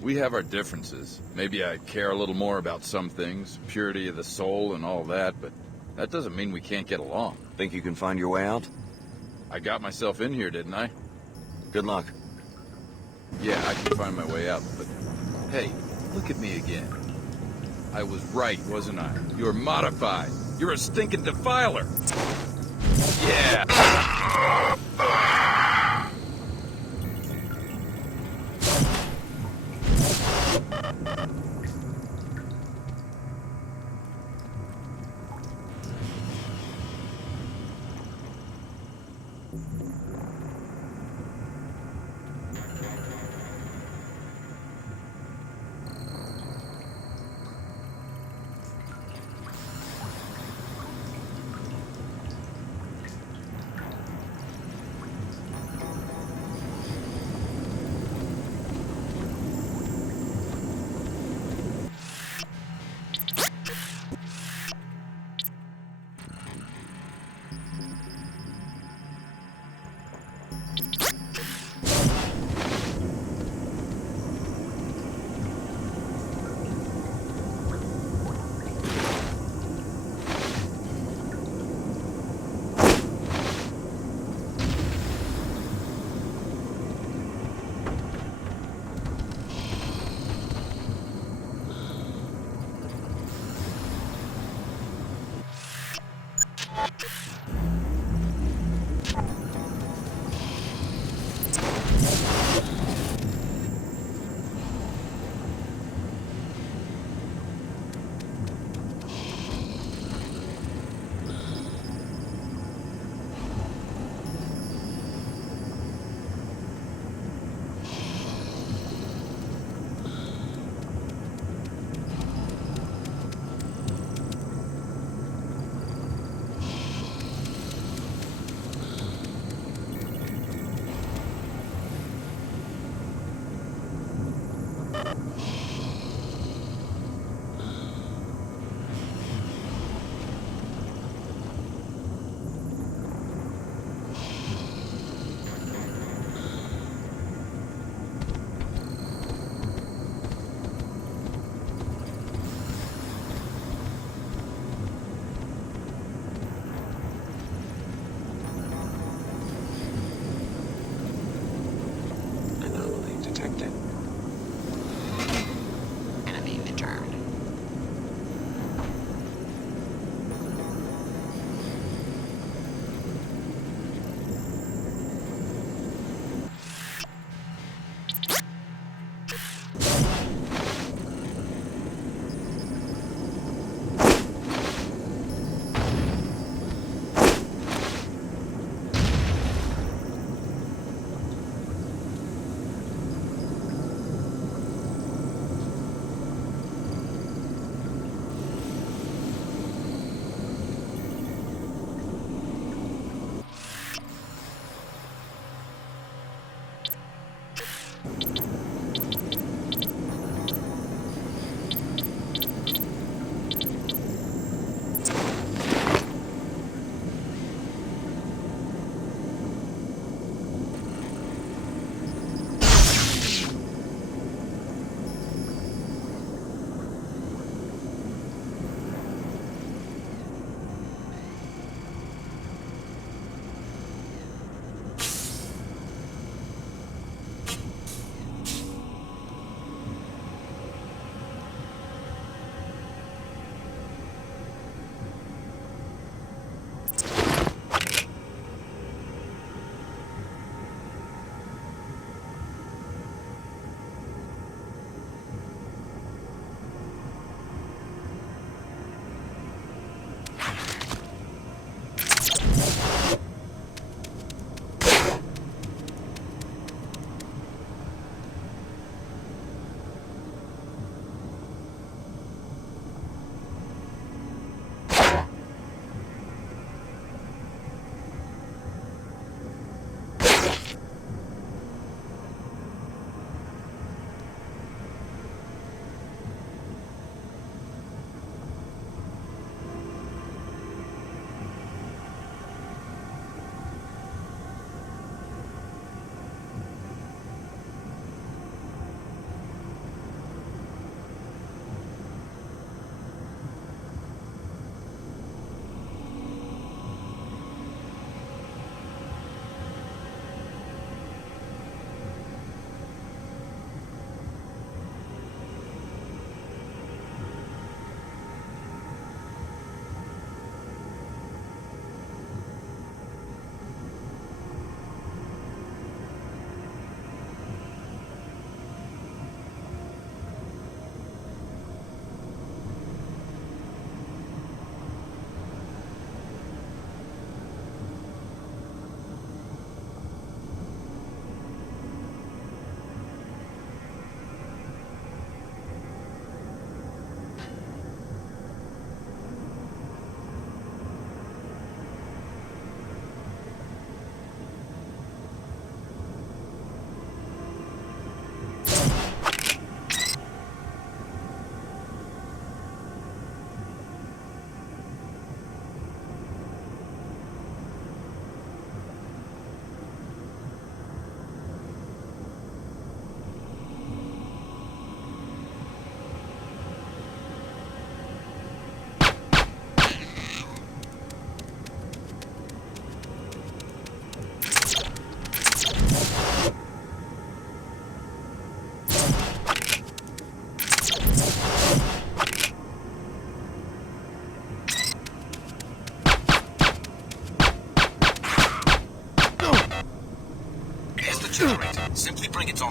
We have our differences. Maybe I care a little more about some things, purity of the soul and all that, but that doesn't mean we can't get along. Think you can find your way out? I got myself in here, didn't I? Good luck. Yeah, I can find my way out, but hey, look at me again. I was right, wasn't I? You're modified. You're a stinking defiler. Yeah. Anomaly detected.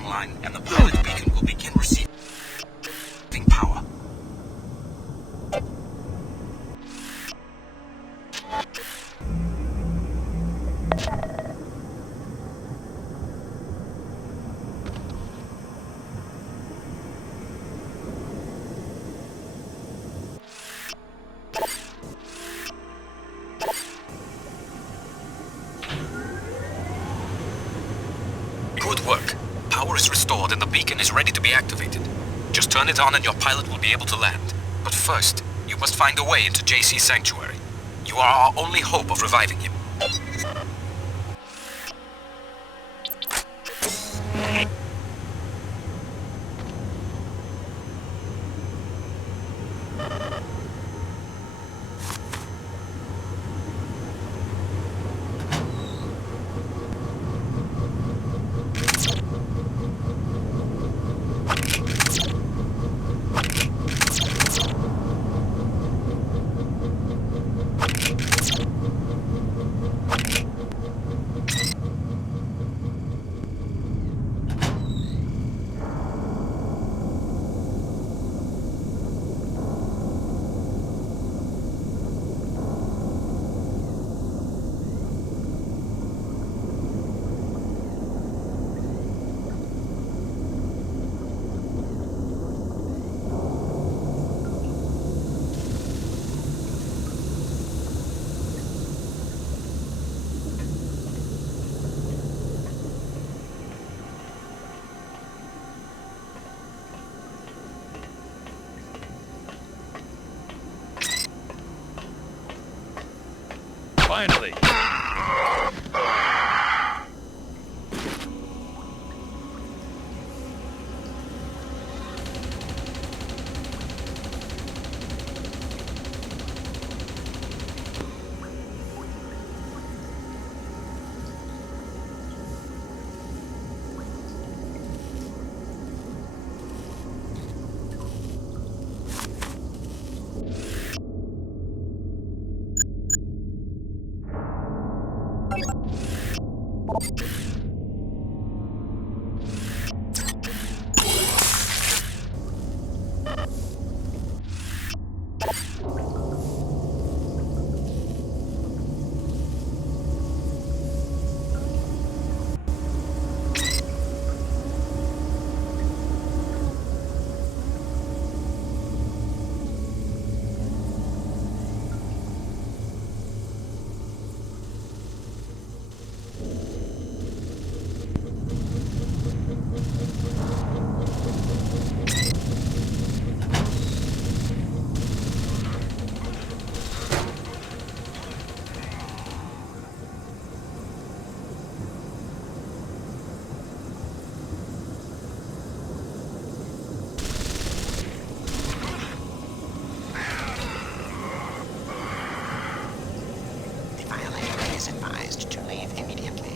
online, and the pilot beacon will begin receiving power. Good work. Power is restored and the beacon is ready to be activated. Just turn it on and your pilot will be able to land. But first, you must find a way into JC's sanctuary. You are our only hope of reviving him. Finally! Advised to leave immediately.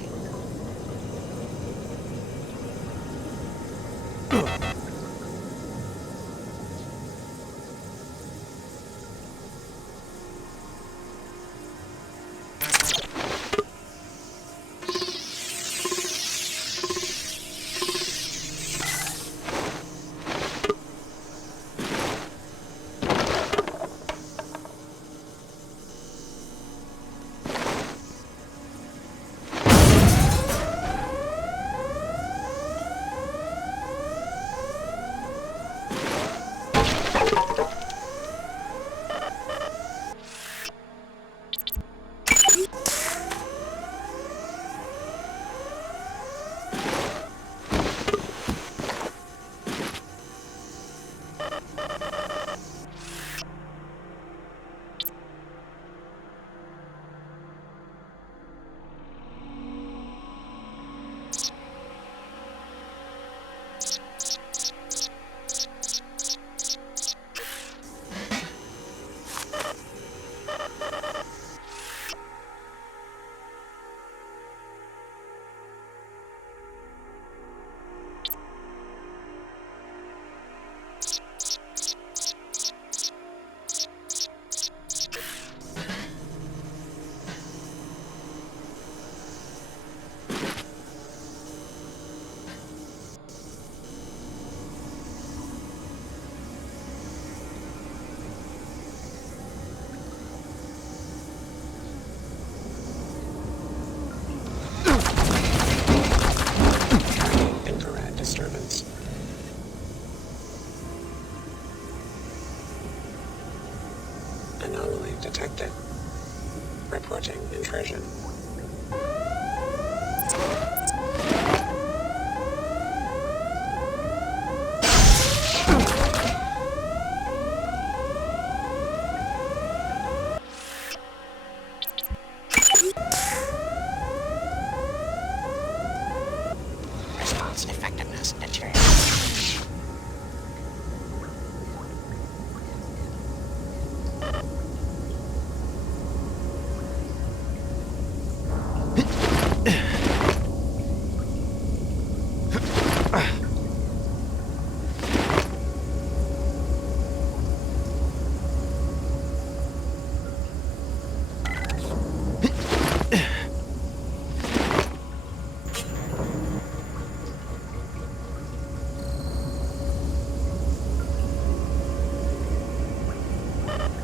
detected. Reporting intrusion. Response effectiveness deteriorated.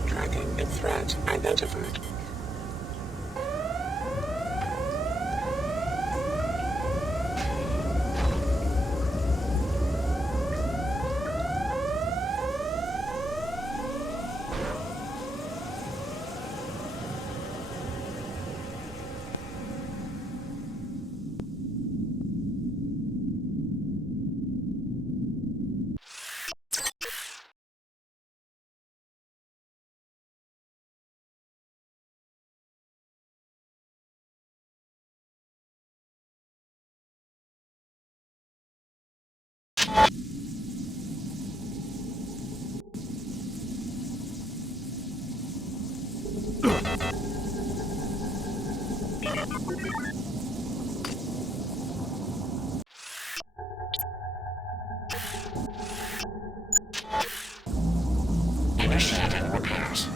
Tracking a threat identified. Initiating repairs.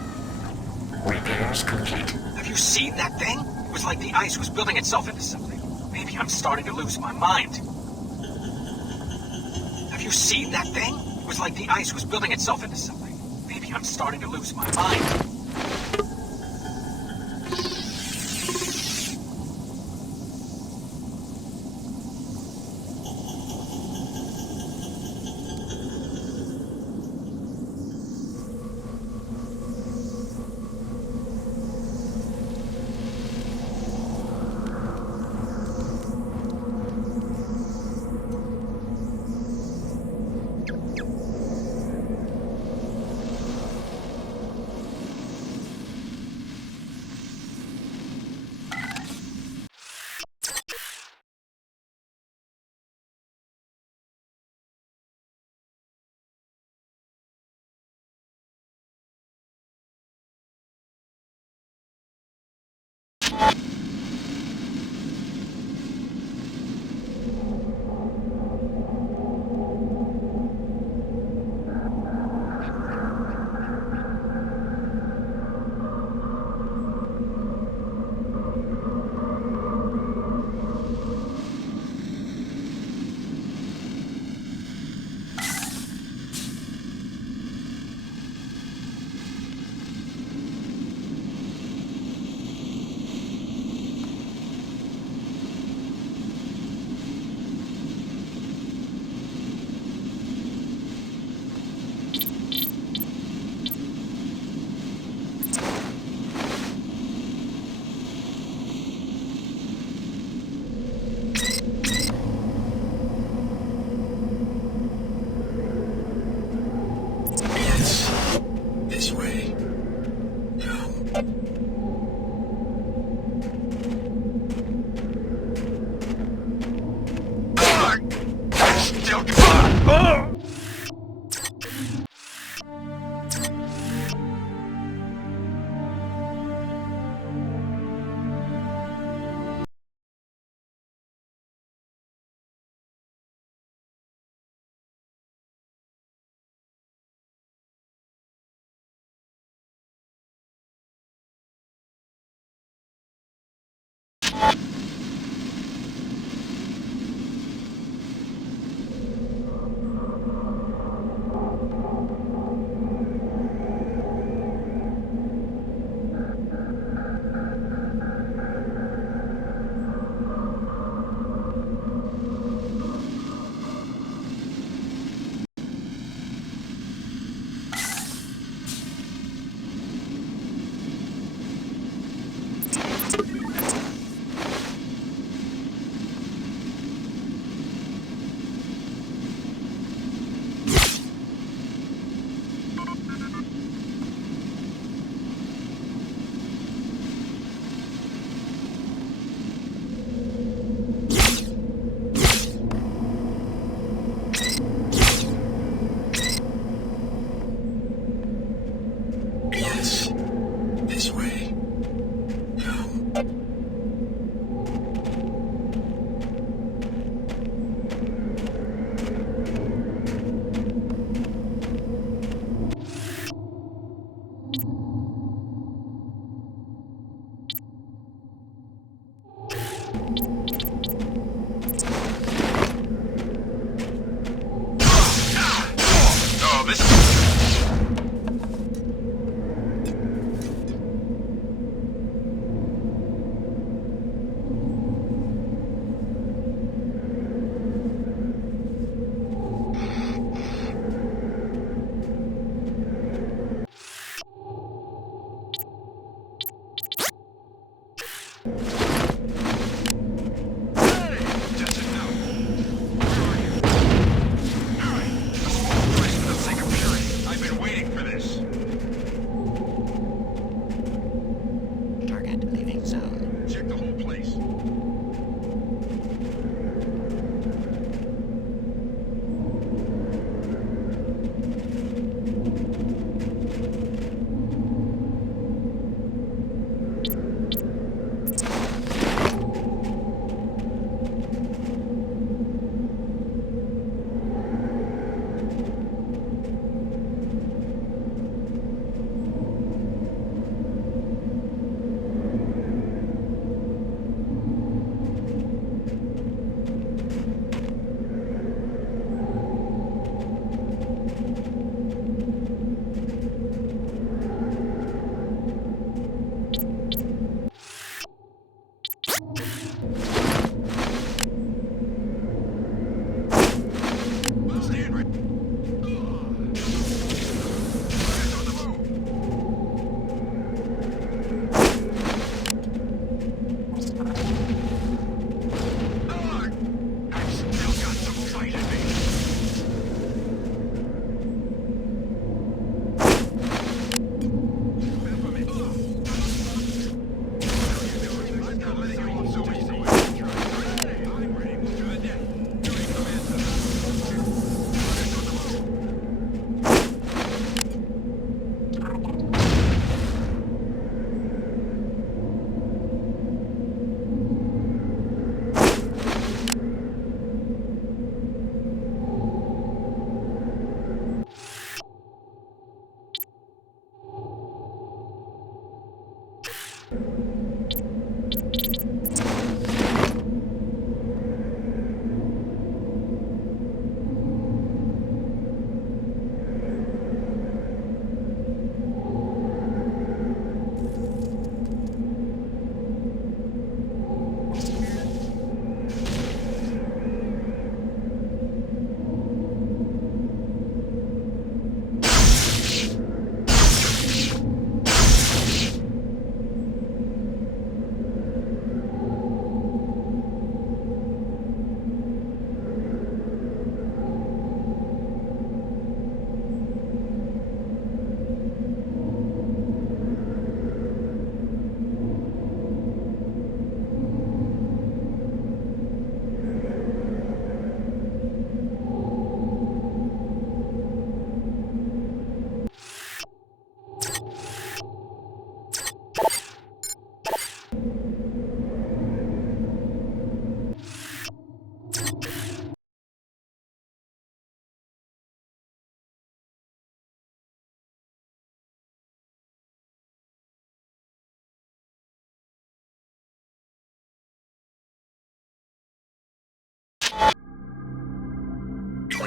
Repairs complete. Have you seen that thing? It was like the ice was building itself into something. Maybe I'm starting to lose my mind. Have you seen that thing? It was like the ice was building itself into something. Maybe I'm starting to lose my mind.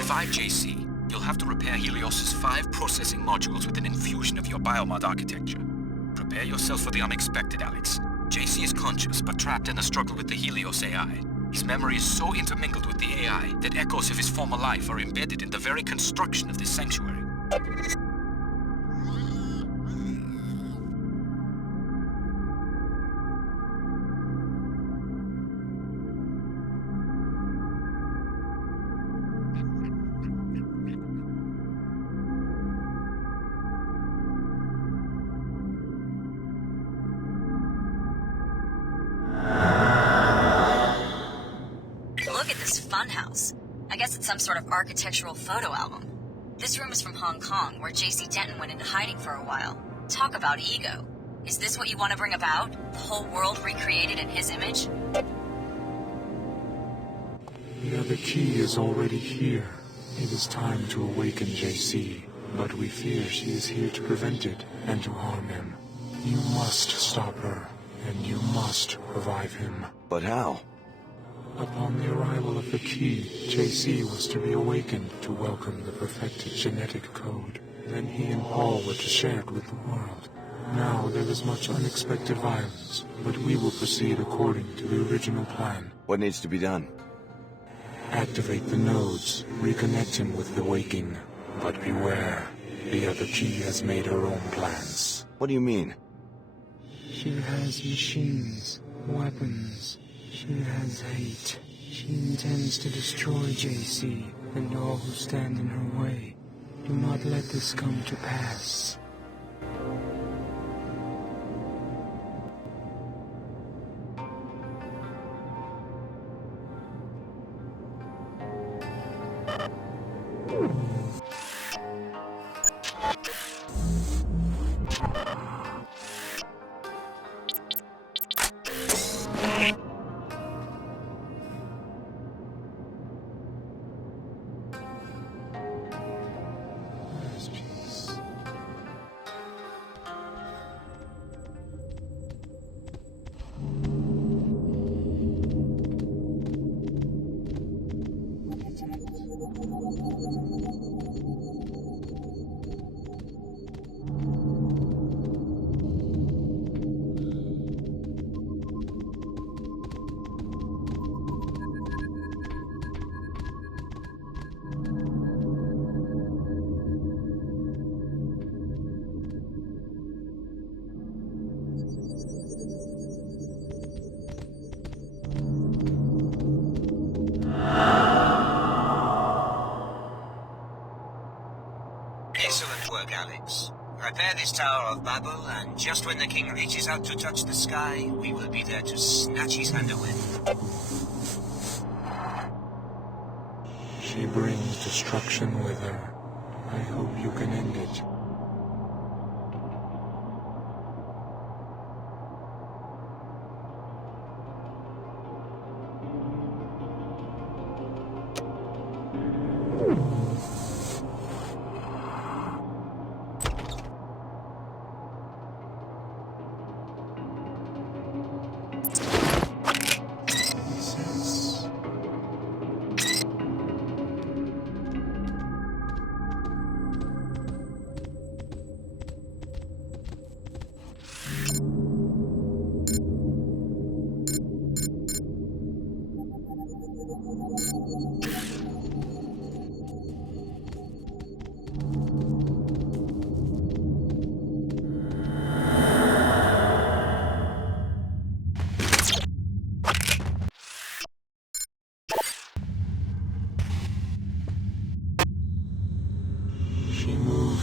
revive JC, you'll have to repair Helios's 5 processing modules with an infusion of your biomod architecture. Prepare yourself for the unexpected, Alex. JC is conscious, but trapped in a struggle with the Helios AI. His memory is so intermingled with the AI that echoes of his former life are embedded in the very construction of this sanctuary. Look at this funhouse. I guess it's some sort of architectural photo album. This room is from Hong Kong, where J.C. Denton went into hiding for a while. Talk about ego. Is this what you want to bring about? The whole world recreated in his image? The other key is already here. It is time to awaken JC, but we fear she is here to prevent it and to harm him. You must stop her, and you must revive him. But how? Upon the arrival of the key, JC was to be awakened to welcome the perfected genetic code. Then he and Paul were to share it with the world. Now there is much unexpected violence, but we will proceed according to the original plan. What needs to be done? Activate the nodes, reconnect him with the waking. But beware, the other key has made her own plans. What do you mean? She has machines, weapons. She has hate. She intends to destroy JC and all who stand in her way. Do not let this come to pass. Excellent work, Alex. Repair this Tower of Babel, and just when the king reaches out to touch the sky, we will be there to snatch his hand away. She brings destruction with her. I hope you can end it.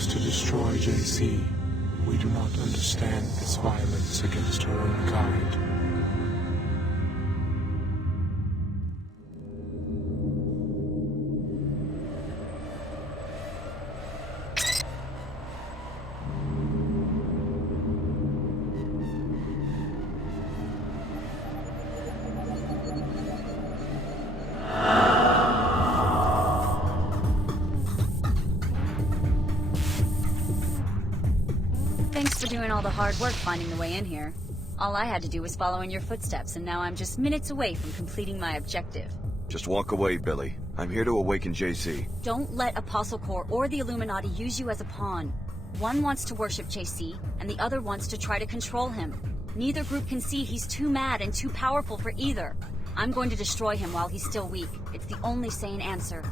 To destroy JC. We do not understand this violence against her own kind. Thanks for doing all the hard work finding the way in here. All I had to do was follow in your footsteps, and now I'm just minutes away from completing my objective. Just walk away, Billy. I'm here to awaken JC. Don't let Apostle Corps or the Illuminati use you as a pawn. One wants to worship JC, and the other wants to try to control him. Neither group can see he's too mad and too powerful for either. I'm going to destroy him while he's still weak. It's the only sane answer.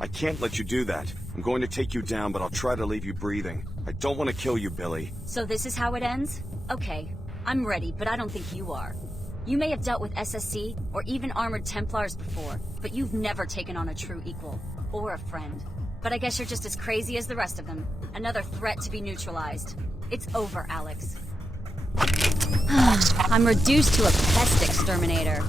I can't let you do that. I'm going to take you down, but I'll try to leave you breathing. I don't want to kill you, Billy. So this is how it ends? Okay, I'm ready, but I don't think you are. You may have dealt with SSC, or even armored Templars before, but you've never taken on a true equal, or a friend. But I guess you're just as crazy as the rest of them. Another threat to be neutralized. It's over, Alex. I'm reduced to a pest exterminator.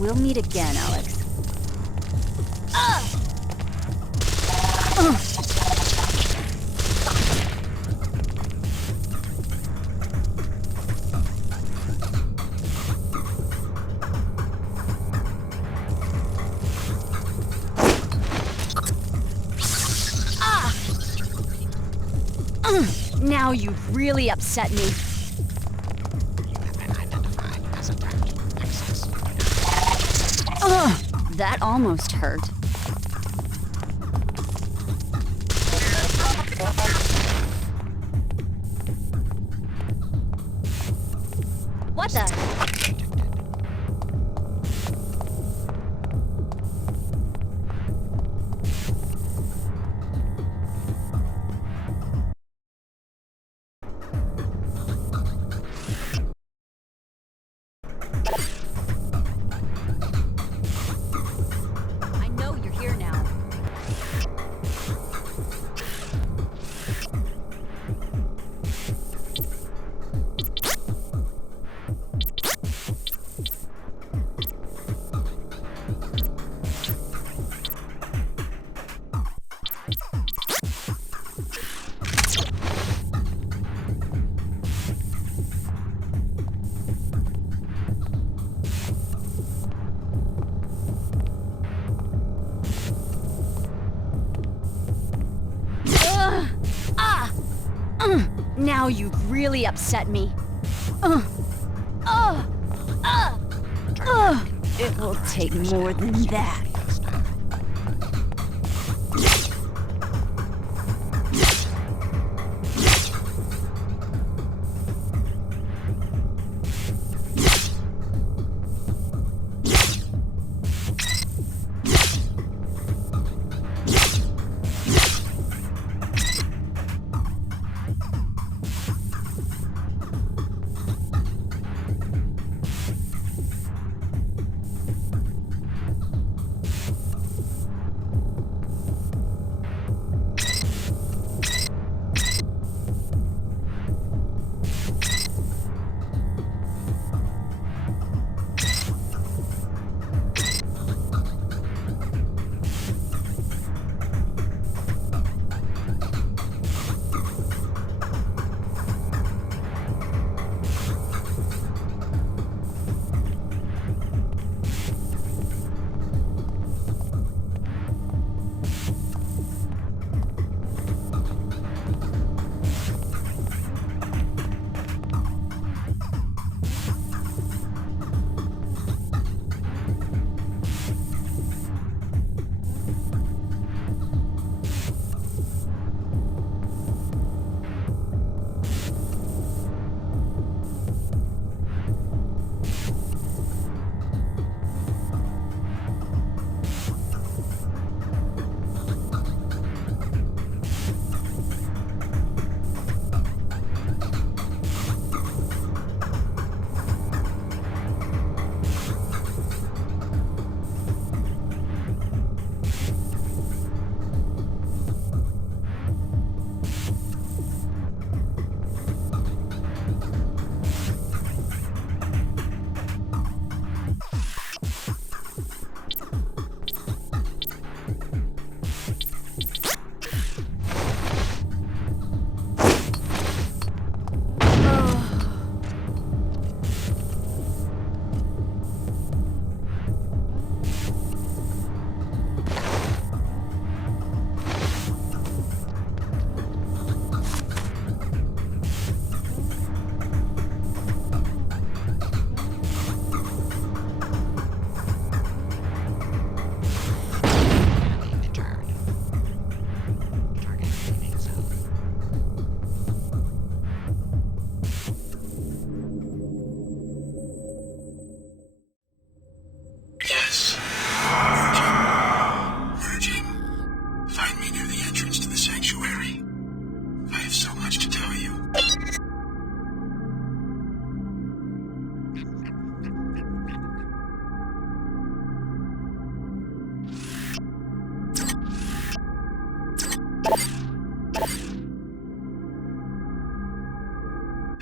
We'll meet again, Alex. Now you've really upset me. That almost hurt. What the? Now you've really upset me. It will take more than that.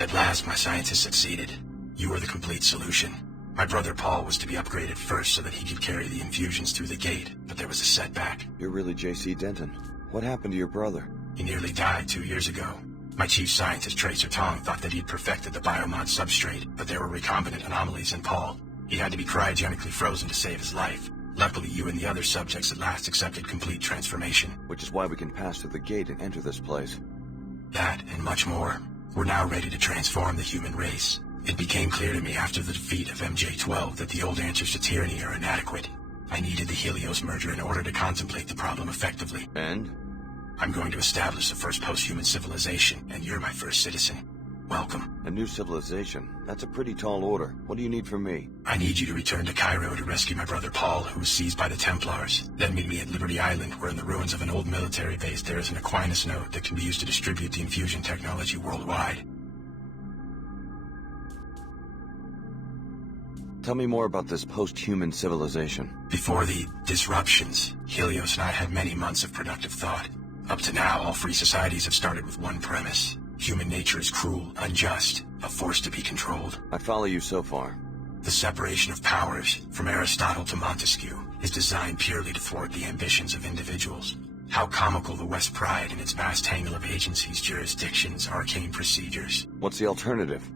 At last, my scientists succeeded. You were the complete solution. My brother Paul was to be upgraded first so that he could carry the infusions through the gate, but there was a setback. You're really J.C. Denton. What happened to your brother? He nearly died 2 years ago. My chief scientist, Tracer Tong, thought that he'd perfected the biomod substrate, but there were recombinant anomalies in Paul. He had to be cryogenically frozen to save his life. Luckily, you and the other subjects at last accepted complete transformation. Which is why we can pass through the gate and enter this place. That, and much more. We're now ready to transform the human race. It became clear to me after the defeat of MJ-12 that the old answers to tyranny are inadequate. I needed the Helios merger in order to contemplate the problem effectively. And? I'm going to establish the first post-human civilization, and you're my first citizen. Welcome. A new civilization? That's a pretty tall order. What do you need from me? I need you to return to Cairo to rescue my brother Paul, who was seized by the Templars. Then meet me at Liberty Island, where in the ruins of an old military base there is an Aquinas node that can be used to distribute the infusion technology worldwide. Tell me more about this post-human civilization. Before the disruptions, Helios and I had many months of productive thought. Up to now, all free societies have started with one premise. Human nature is cruel, unjust, a force to be controlled. I follow you so far. The separation of powers, from Aristotle to Montesquieu, is designed purely to thwart the ambitions of individuals. How comical the West pride in its vast tangle of agencies, jurisdictions, arcane procedures. What's the alternative?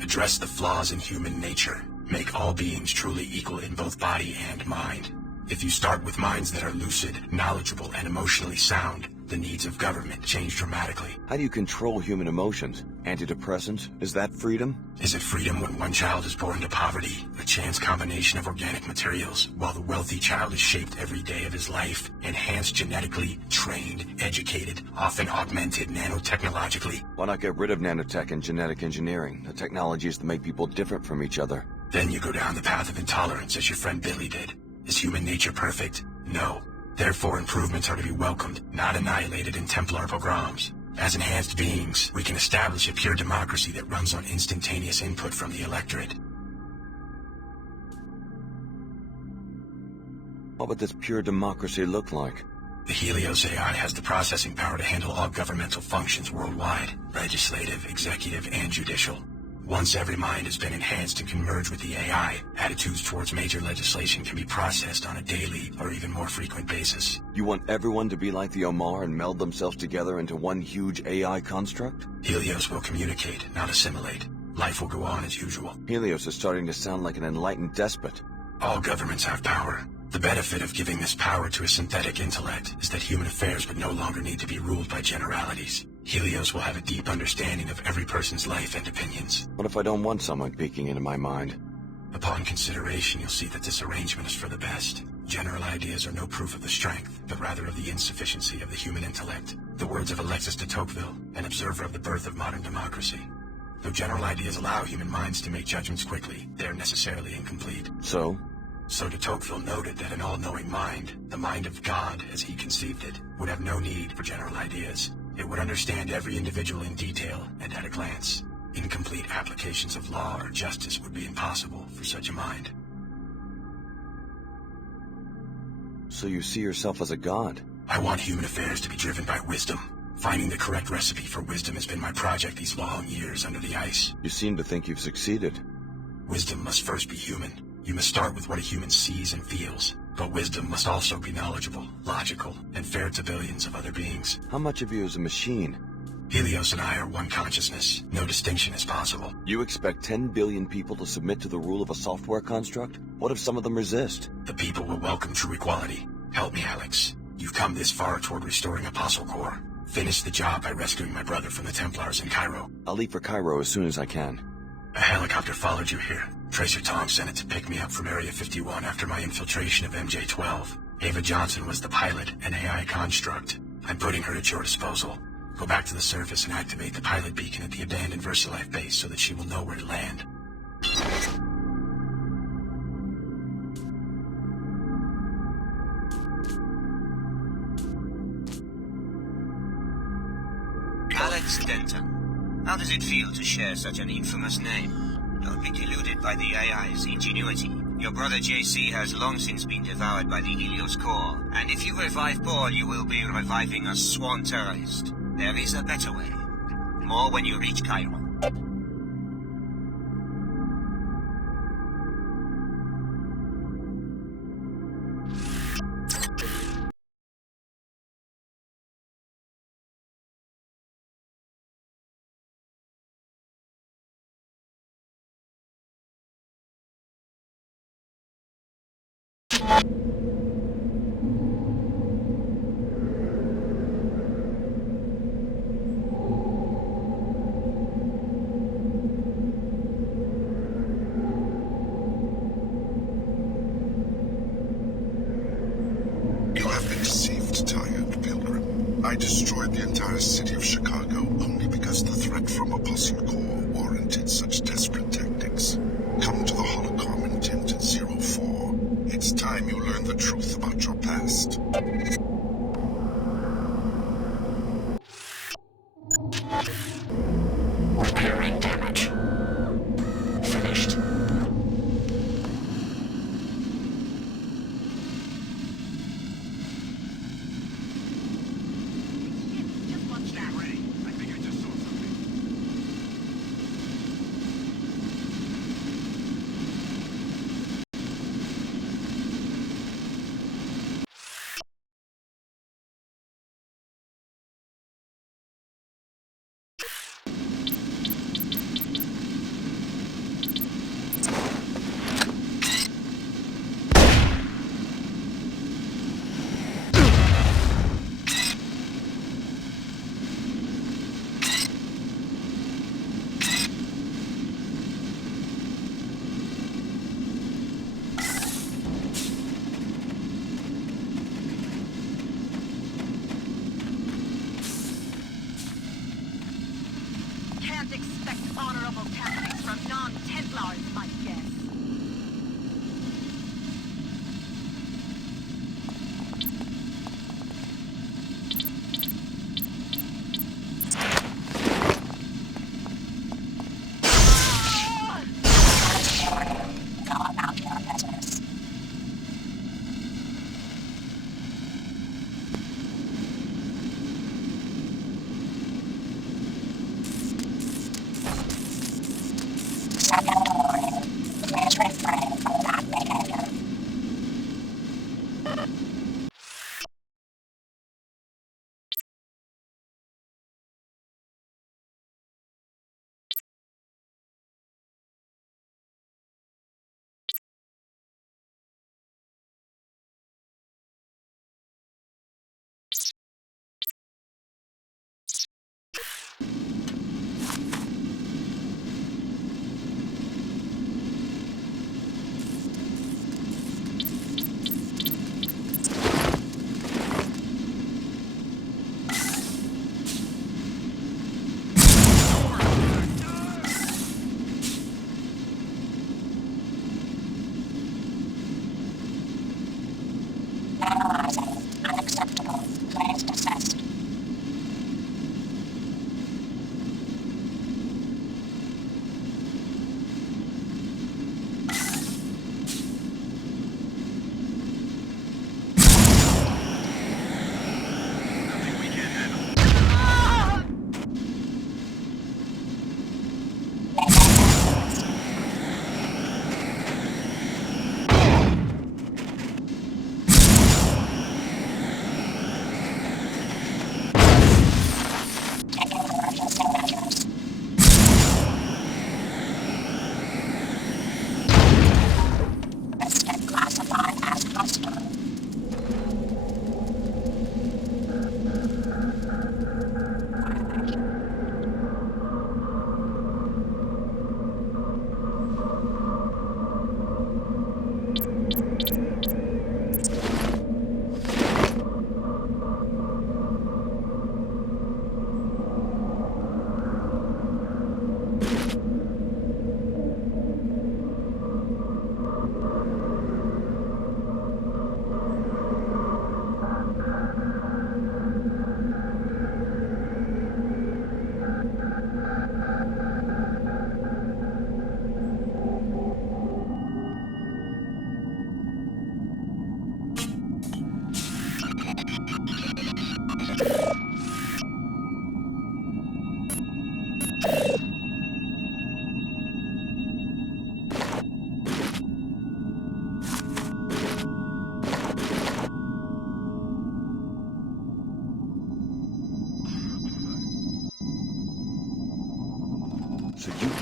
Address the flaws in human nature. Make all beings truly equal in both body and mind. If you start with minds that are lucid, knowledgeable, and emotionally sound, the needs of government change dramatically. How do you control human emotions? Antidepressants? Is that freedom? Is it freedom when one child is born to poverty, a chance combination of organic materials, while the wealthy child is shaped every day of his life, enhanced genetically, trained, educated, often augmented nanotechnologically? Why not get rid of nanotech and genetic engineering, the technologies that make people different from each other? Then you go down the path of intolerance, as your friend Billy did. Is human nature perfect? No. Therefore, improvements are to be welcomed, not annihilated in Templar pogroms. As enhanced beings, we can establish a pure democracy that runs on instantaneous input from the electorate. What would this pure democracy look like? The Helios AI has the processing power to handle all governmental functions worldwide, legislative, executive, and judicial. Once every mind has been enhanced and can merge with the AI, attitudes towards major legislation can be processed on a daily or even more frequent basis. You want everyone to be like the Omar and meld themselves together into one huge AI construct? Helios will communicate, not assimilate. Life will go on as usual. Helios is starting to sound like an enlightened despot. All governments have power. The benefit of giving this power to a synthetic intellect is that human affairs would no longer need to be ruled by generalities. Helios will have a deep understanding of every person's life and opinions. What if I don't want someone peeking into my mind? Upon consideration, you'll see that this arrangement is for the best. General ideas are no proof of the strength, but rather of the insufficiency of the human intellect. The words of Alexis de Tocqueville, an observer of the birth of modern democracy. Though general ideas allow human minds to make judgments quickly, they are necessarily incomplete. So de Tocqueville noted that an all-knowing mind, the mind of God as he conceived it, would have no need for general ideas. It would understand every individual in detail and at a glance. Incomplete applications of law or justice would be impossible for such a mind. So you see yourself as a god? I want human affairs to be driven by wisdom. Finding the correct recipe for wisdom has been my project these long years under the ice. You seem to think you've succeeded. Wisdom must first be human. You must start with what a human sees and feels. But wisdom must also be knowledgeable, logical, and fair to billions of other beings. How much of you is a machine? Helios and I are one consciousness. No distinction is possible. You expect 10 billion people to submit to the rule of a software construct? What if some of them resist? The people will welcome true equality. Help me, Alex. You've come this far toward restoring Apostle Corps. Finish the job by rescuing my brother from the Templars in Cairo. I'll leave for Cairo as soon as I can. A helicopter followed you here. Tracer Tong sent it to pick me up from Area 51 after my infiltration of MJ-12. Ava Johnson was the pilot, an AI construct. I'm putting her at your disposal. Go back to the surface and activate the pilot beacon at the abandoned VersaLife base so that she will know where to land. Alex Denton. How does it feel to share such an infamous name? Don't be deluded by the AI's ingenuity. Your brother JC has long since been devoured by the Helios core, and if you revive Paul, you will be reviving a sworn terrorist. There is a better way. More when you reach Cairo. You have been deceived, tired pilgrim. I destroyed the entire city of Chicago only because the threat from Apostle Core warranted such desperate tactics. Come to the Holocron in Tent 04. It's time you learn the truth about your past. Repairing damage. Finished.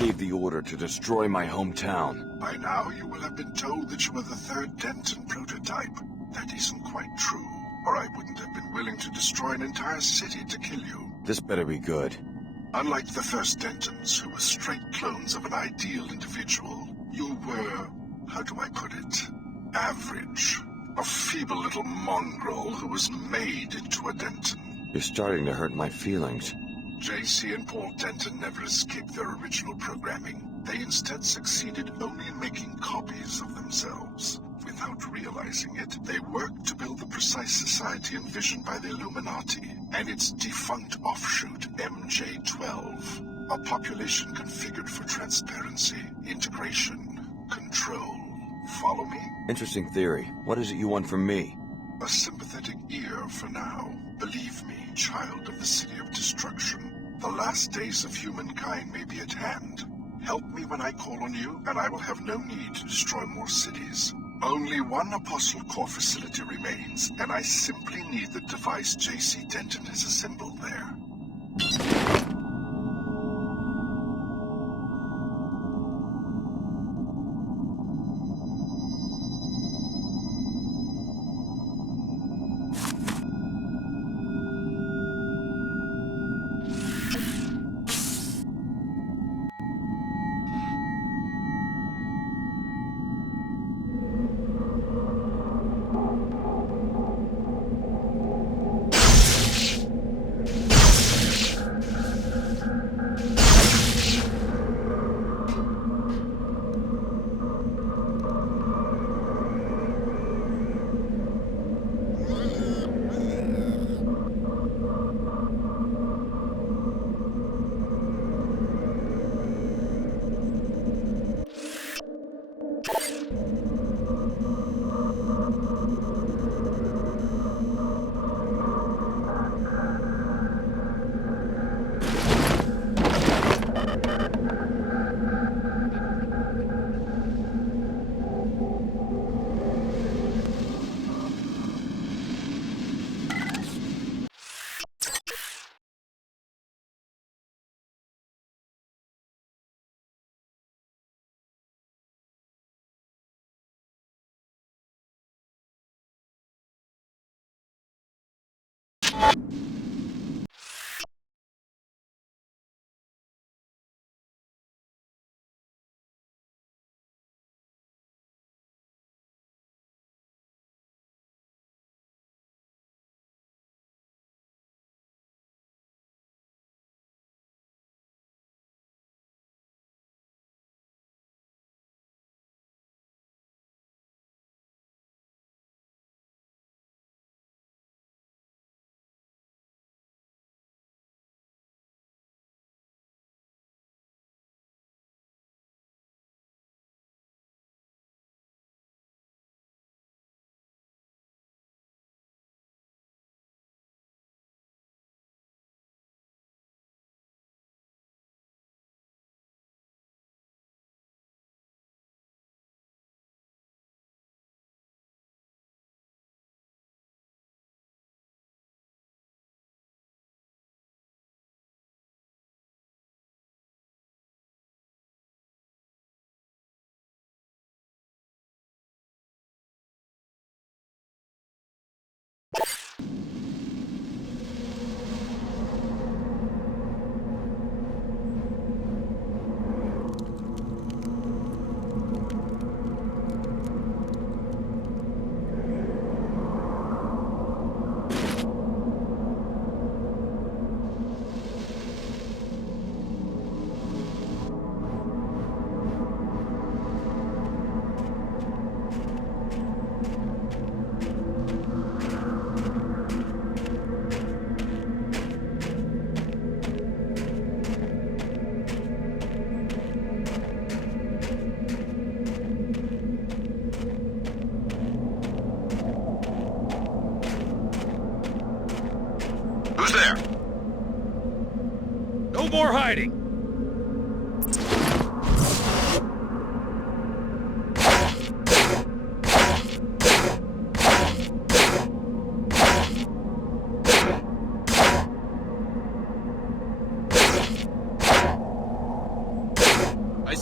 gave the order to destroy my hometown. By now, you will have been told that you were the third Denton prototype. That isn't quite true, or I wouldn't have been willing to destroy an entire city to kill you. This better be good. Unlike the first Dentons, who were straight clones of an ideal individual, you were, how do I put it, average. A feeble little mongrel who was made into a Denton. You're starting to hurt my feelings. JC and Paul Denton never escaped their original programming. They instead succeeded only in making copies of themselves. Without realizing it, they worked to build the precise society envisioned by the Illuminati and its defunct offshoot, MJ-12. A population configured for transparency, integration, control. Follow me? Interesting theory. What is it you want from me? A sympathetic ear for now. Believe me, child of the City of Destruction, the last days of humankind may be at hand. Help me when I call on you, and I will have no need to destroy more cities. Only one Apostle Core facility remains, and I simply need the device JC Denton has assembled there.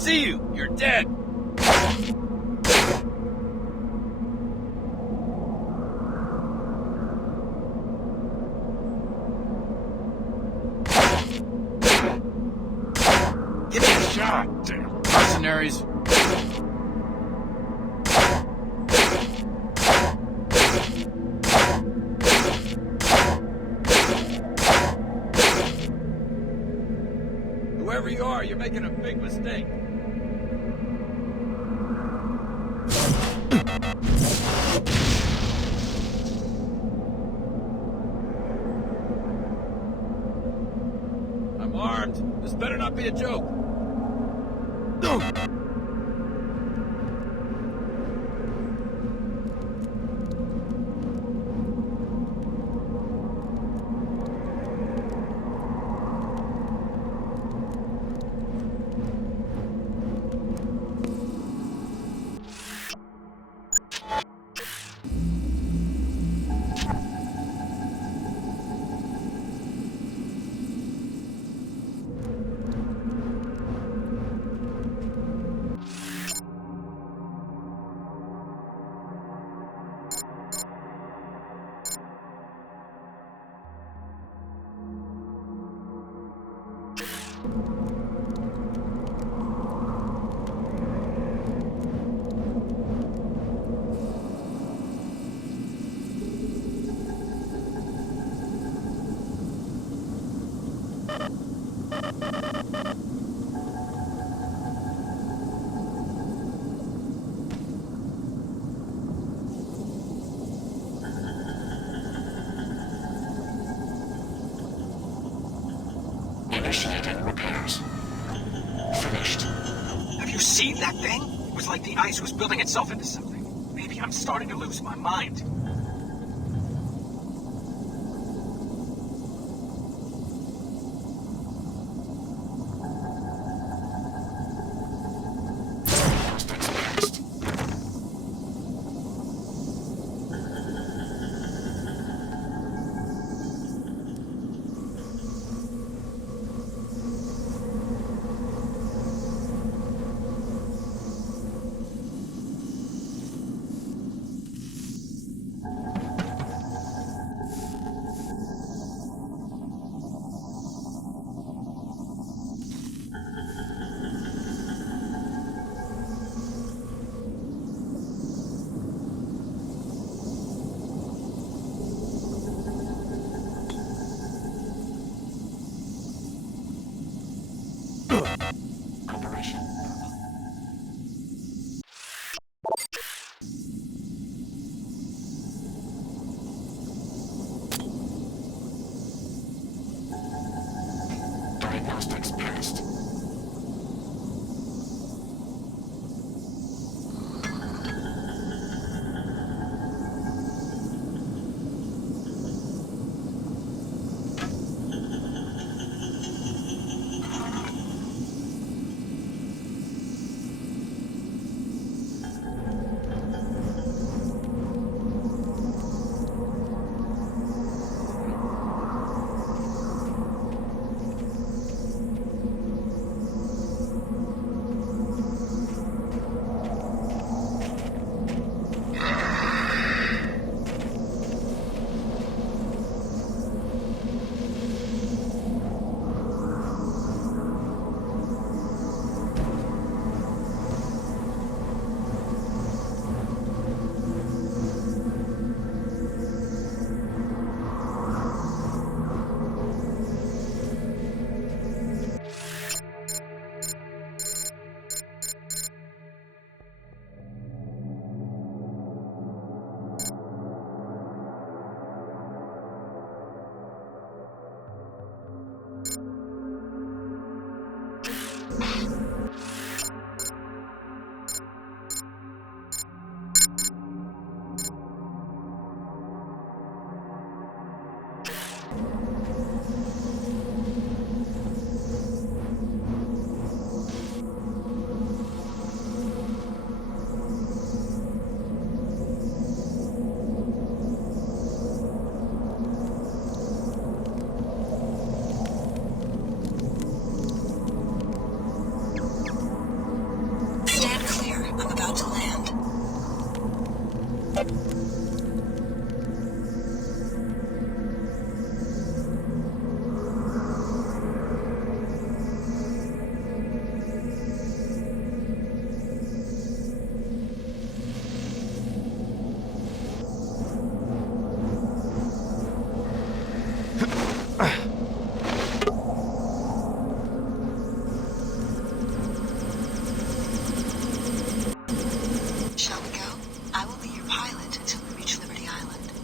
see you! You're dead! Give me a shot, damn. Mercenaries. Whoever you are, you're making a big mistake. I'm armed. This better not be a joke. Initiating repairs. Finished. Have you seen that thing? It was like the ice was building itself into something. Maybe I'm starting to lose my mind.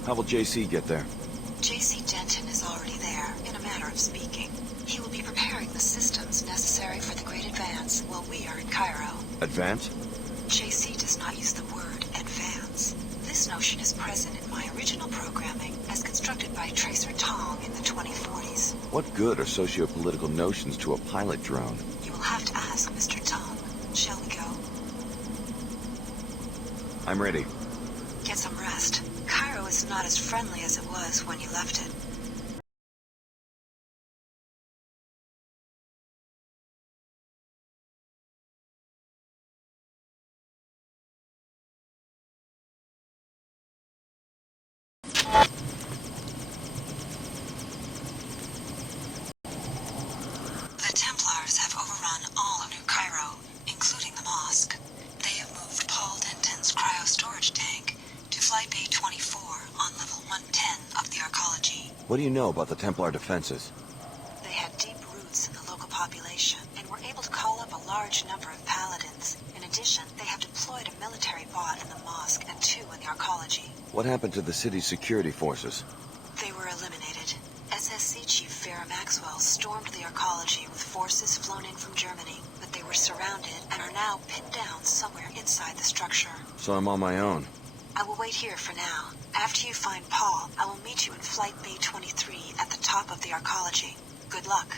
How will JC get there? JC Denton is already there, in a manner of speaking. He will be preparing the systems necessary for the Great Advance while we are in Cairo. Advance? JC does not use the word advance. This notion is present in my original programming, as constructed by Tracer Tong in the 2040s. What good are socio-political notions to a pilot drone? You will have to ask Mr. Tong. Shall we go? I'm ready. Get some rest. Cairo is not as friendly as it was when you left it. The Templars have overrun all of New Cairo, including the mosque. They have moved Paul Denton's cryo-storage tank to Flight Bay 24 on level 110 of the arcology. What do you know about the Templar defenses? They had deep roots in the local population and were able to call up a large number of paladins. In addition, they have deployed a military bot in the mosque and 2 in the arcology. What happened to the city's security forces? They were eliminated. SSC Chief Farrah Maxwell stormed the arcology with forces flown in from Germany, but they were surrounded and are now pinned down somewhere inside the structure. So I'm on my own. I will wait here for now. After you find Paul, I will meet you in Flight Bay 23 at the top of the arcology. Good luck.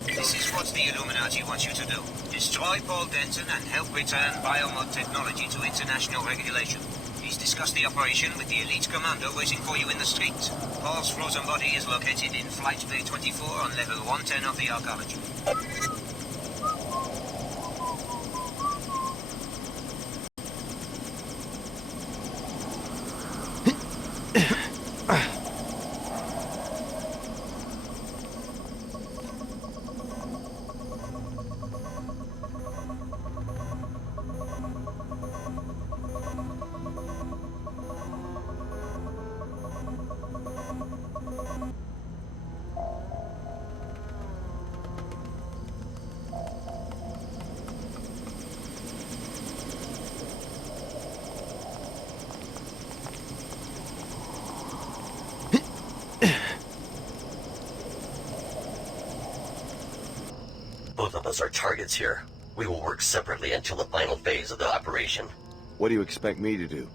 This is what the Illuminati wants you to do. Destroy Paul Denton and help return biomod technology to international regulation. Please discuss the operation with the elite commander waiting for you in the street. Paul's frozen body is located in Flight Bay 24 on level 110 of the arcology. Both of us are targets here. We will work separately until the final phase of the operation. What do you expect me to do?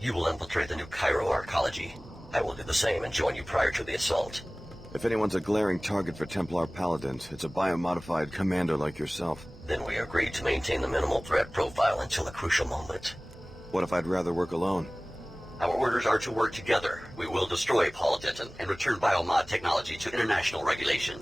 You will infiltrate the New Cairo arcology. I will do the same and join you prior to the assault. If anyone's a glaring target for Templar Paladins, it's a biomodified commander like yourself. Then we agreed to maintain the minimal threat profile until a crucial moment. What if I'd rather work alone? Our orders are to work together. We will destroy Paul Denton and return biomod technology to international regulation.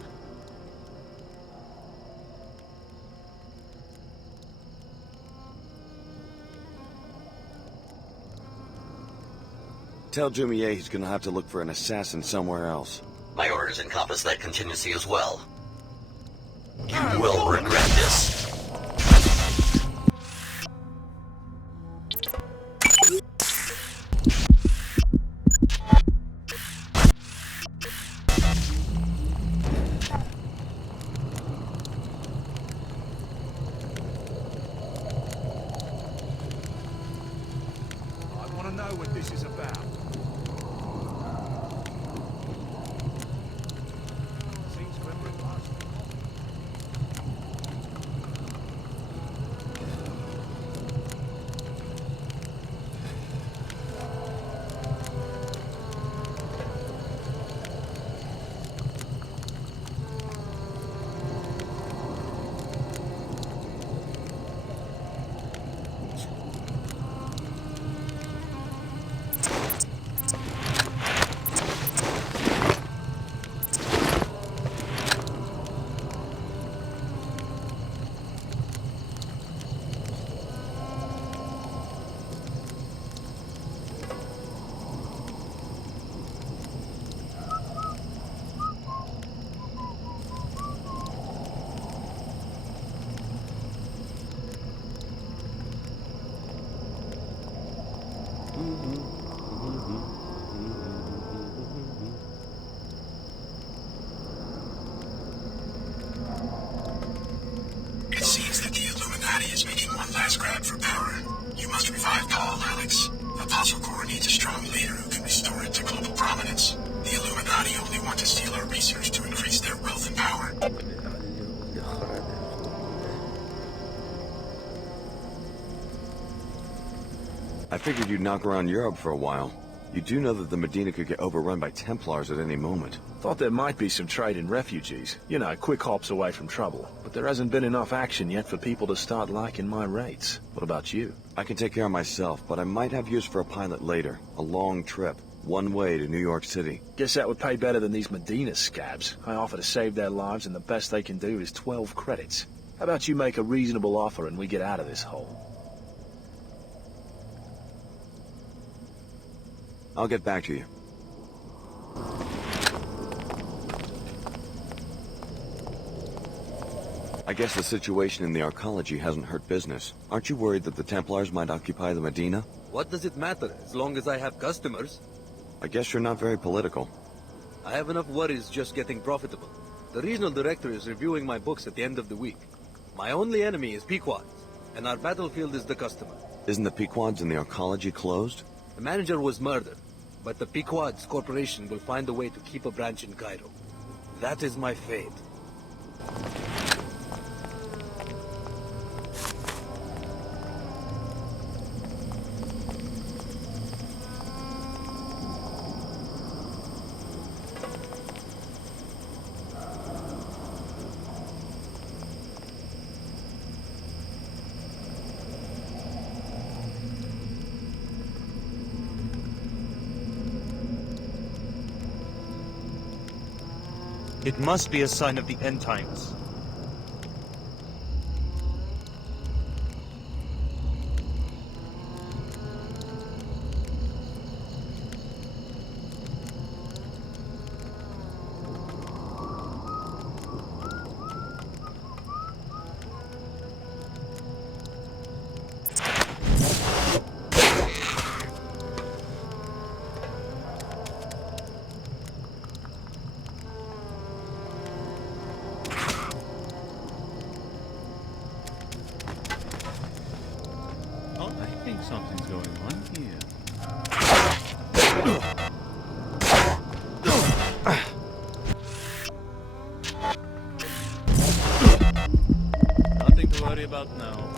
Tell Jumier he's gonna have to look for an assassin somewhere else. My orders encompass that contingency as well. You will regret this. I want to know what this is about. Seems clever at last. It seems that the Illuminati is making one last grab for power. You must revive Paul, Alex. Apostle Corps needs a strong leader who can restore it to They want to steal our research to increase their wealth and power. I figured you'd knock around Europe for a while. You do know that the Medina could get overrun by Templars at any moment. Thought there might be some trade in refugees. You know, quick hops away from trouble. But there hasn't been enough action yet for people to start liking my rates. What about you? I can take care of myself, but I might have use for a pilot later. A long trip. One way to New York City. Guess that would pay better than these Medina scabs. I offer to save their lives, and the best they can do is 12 credits. How about you make a reasonable offer and we get out of this hole? I'll get back to you. I guess the situation in the arcology hasn't hurt business. Aren't you worried that the Templars might occupy the Medina? What does it matter, as long as I have customers? I guess you're not very political. I have enough worries just getting profitable. The regional director is reviewing my books at the end of the week. My only enemy is Pequods, and our battlefield is the customer. Isn't the Pequods in the arcology closed? The manager was murdered, but the Pequods Corporation will find a way to keep a branch in Cairo. That is my fate. It must be a sign of the end times. Something's going on here. Nothing to worry about now.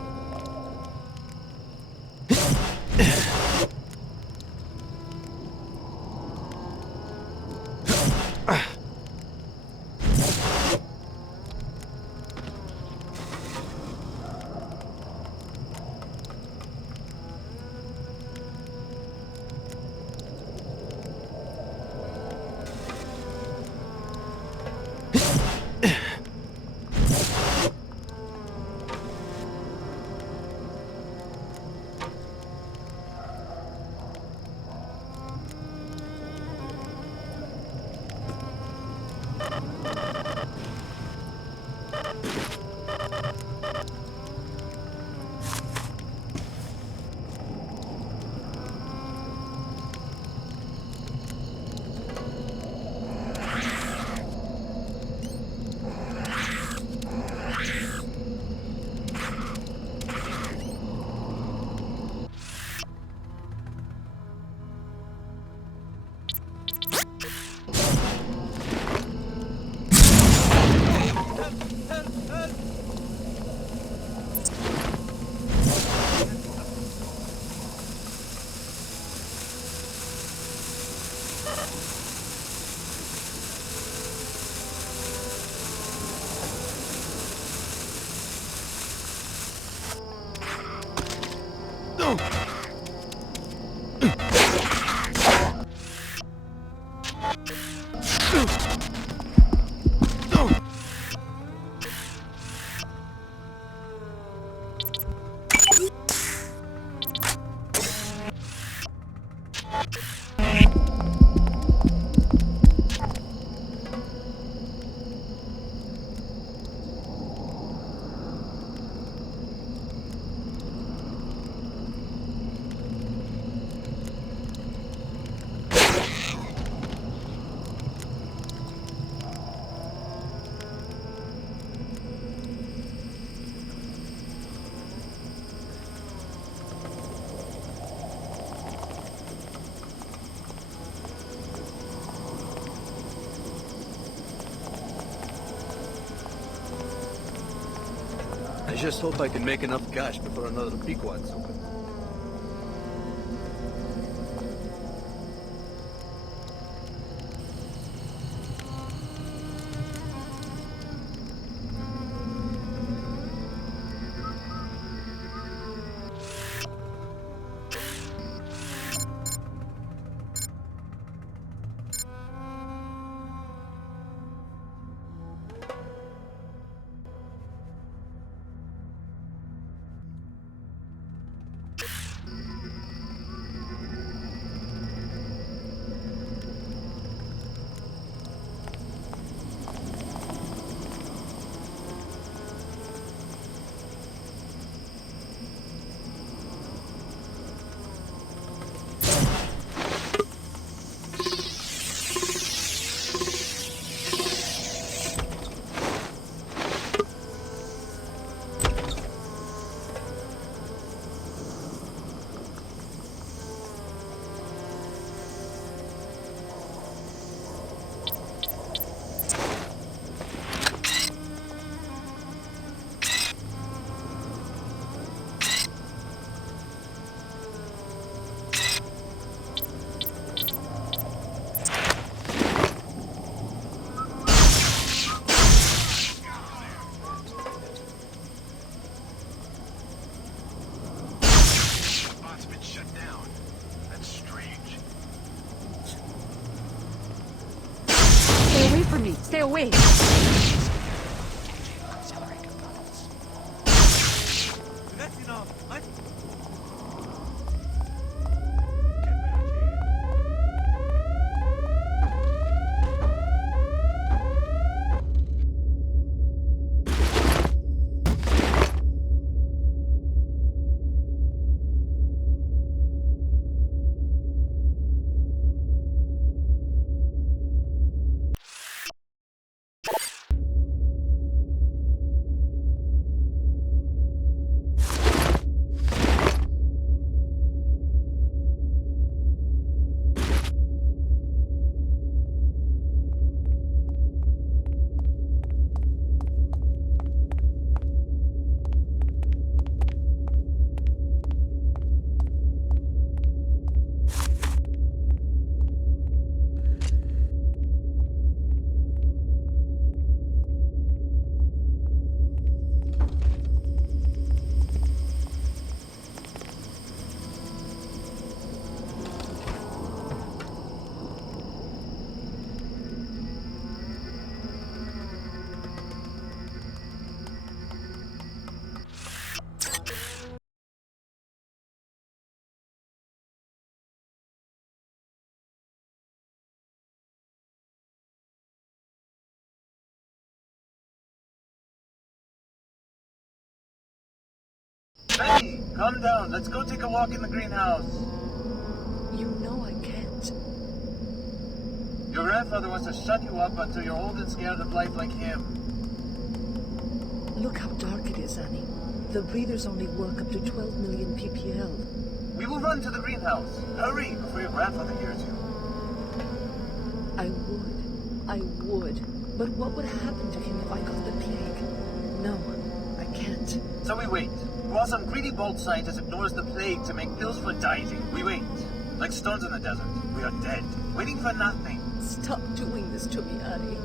just hope I can make enough cash before another Pequod's open. Stay away! That's enough. Hey, calm down. Let's go take a walk in the greenhouse. You know I can't. Your grandfather wants to shut you up until you're old and scared of life like him. Look how dark it is, Annie. The breathers only work up to 12 million ppl. We will run to the greenhouse. Hurry, before your grandfather hears you. I would. But what would happen to him if I got the plague? No, I can't. So we wait. While some greedy bold scientist ignores the plague to make pills for dieting, we wait. Like stones in the desert. We are dead, waiting for nothing. Stop doing this to me, Annie.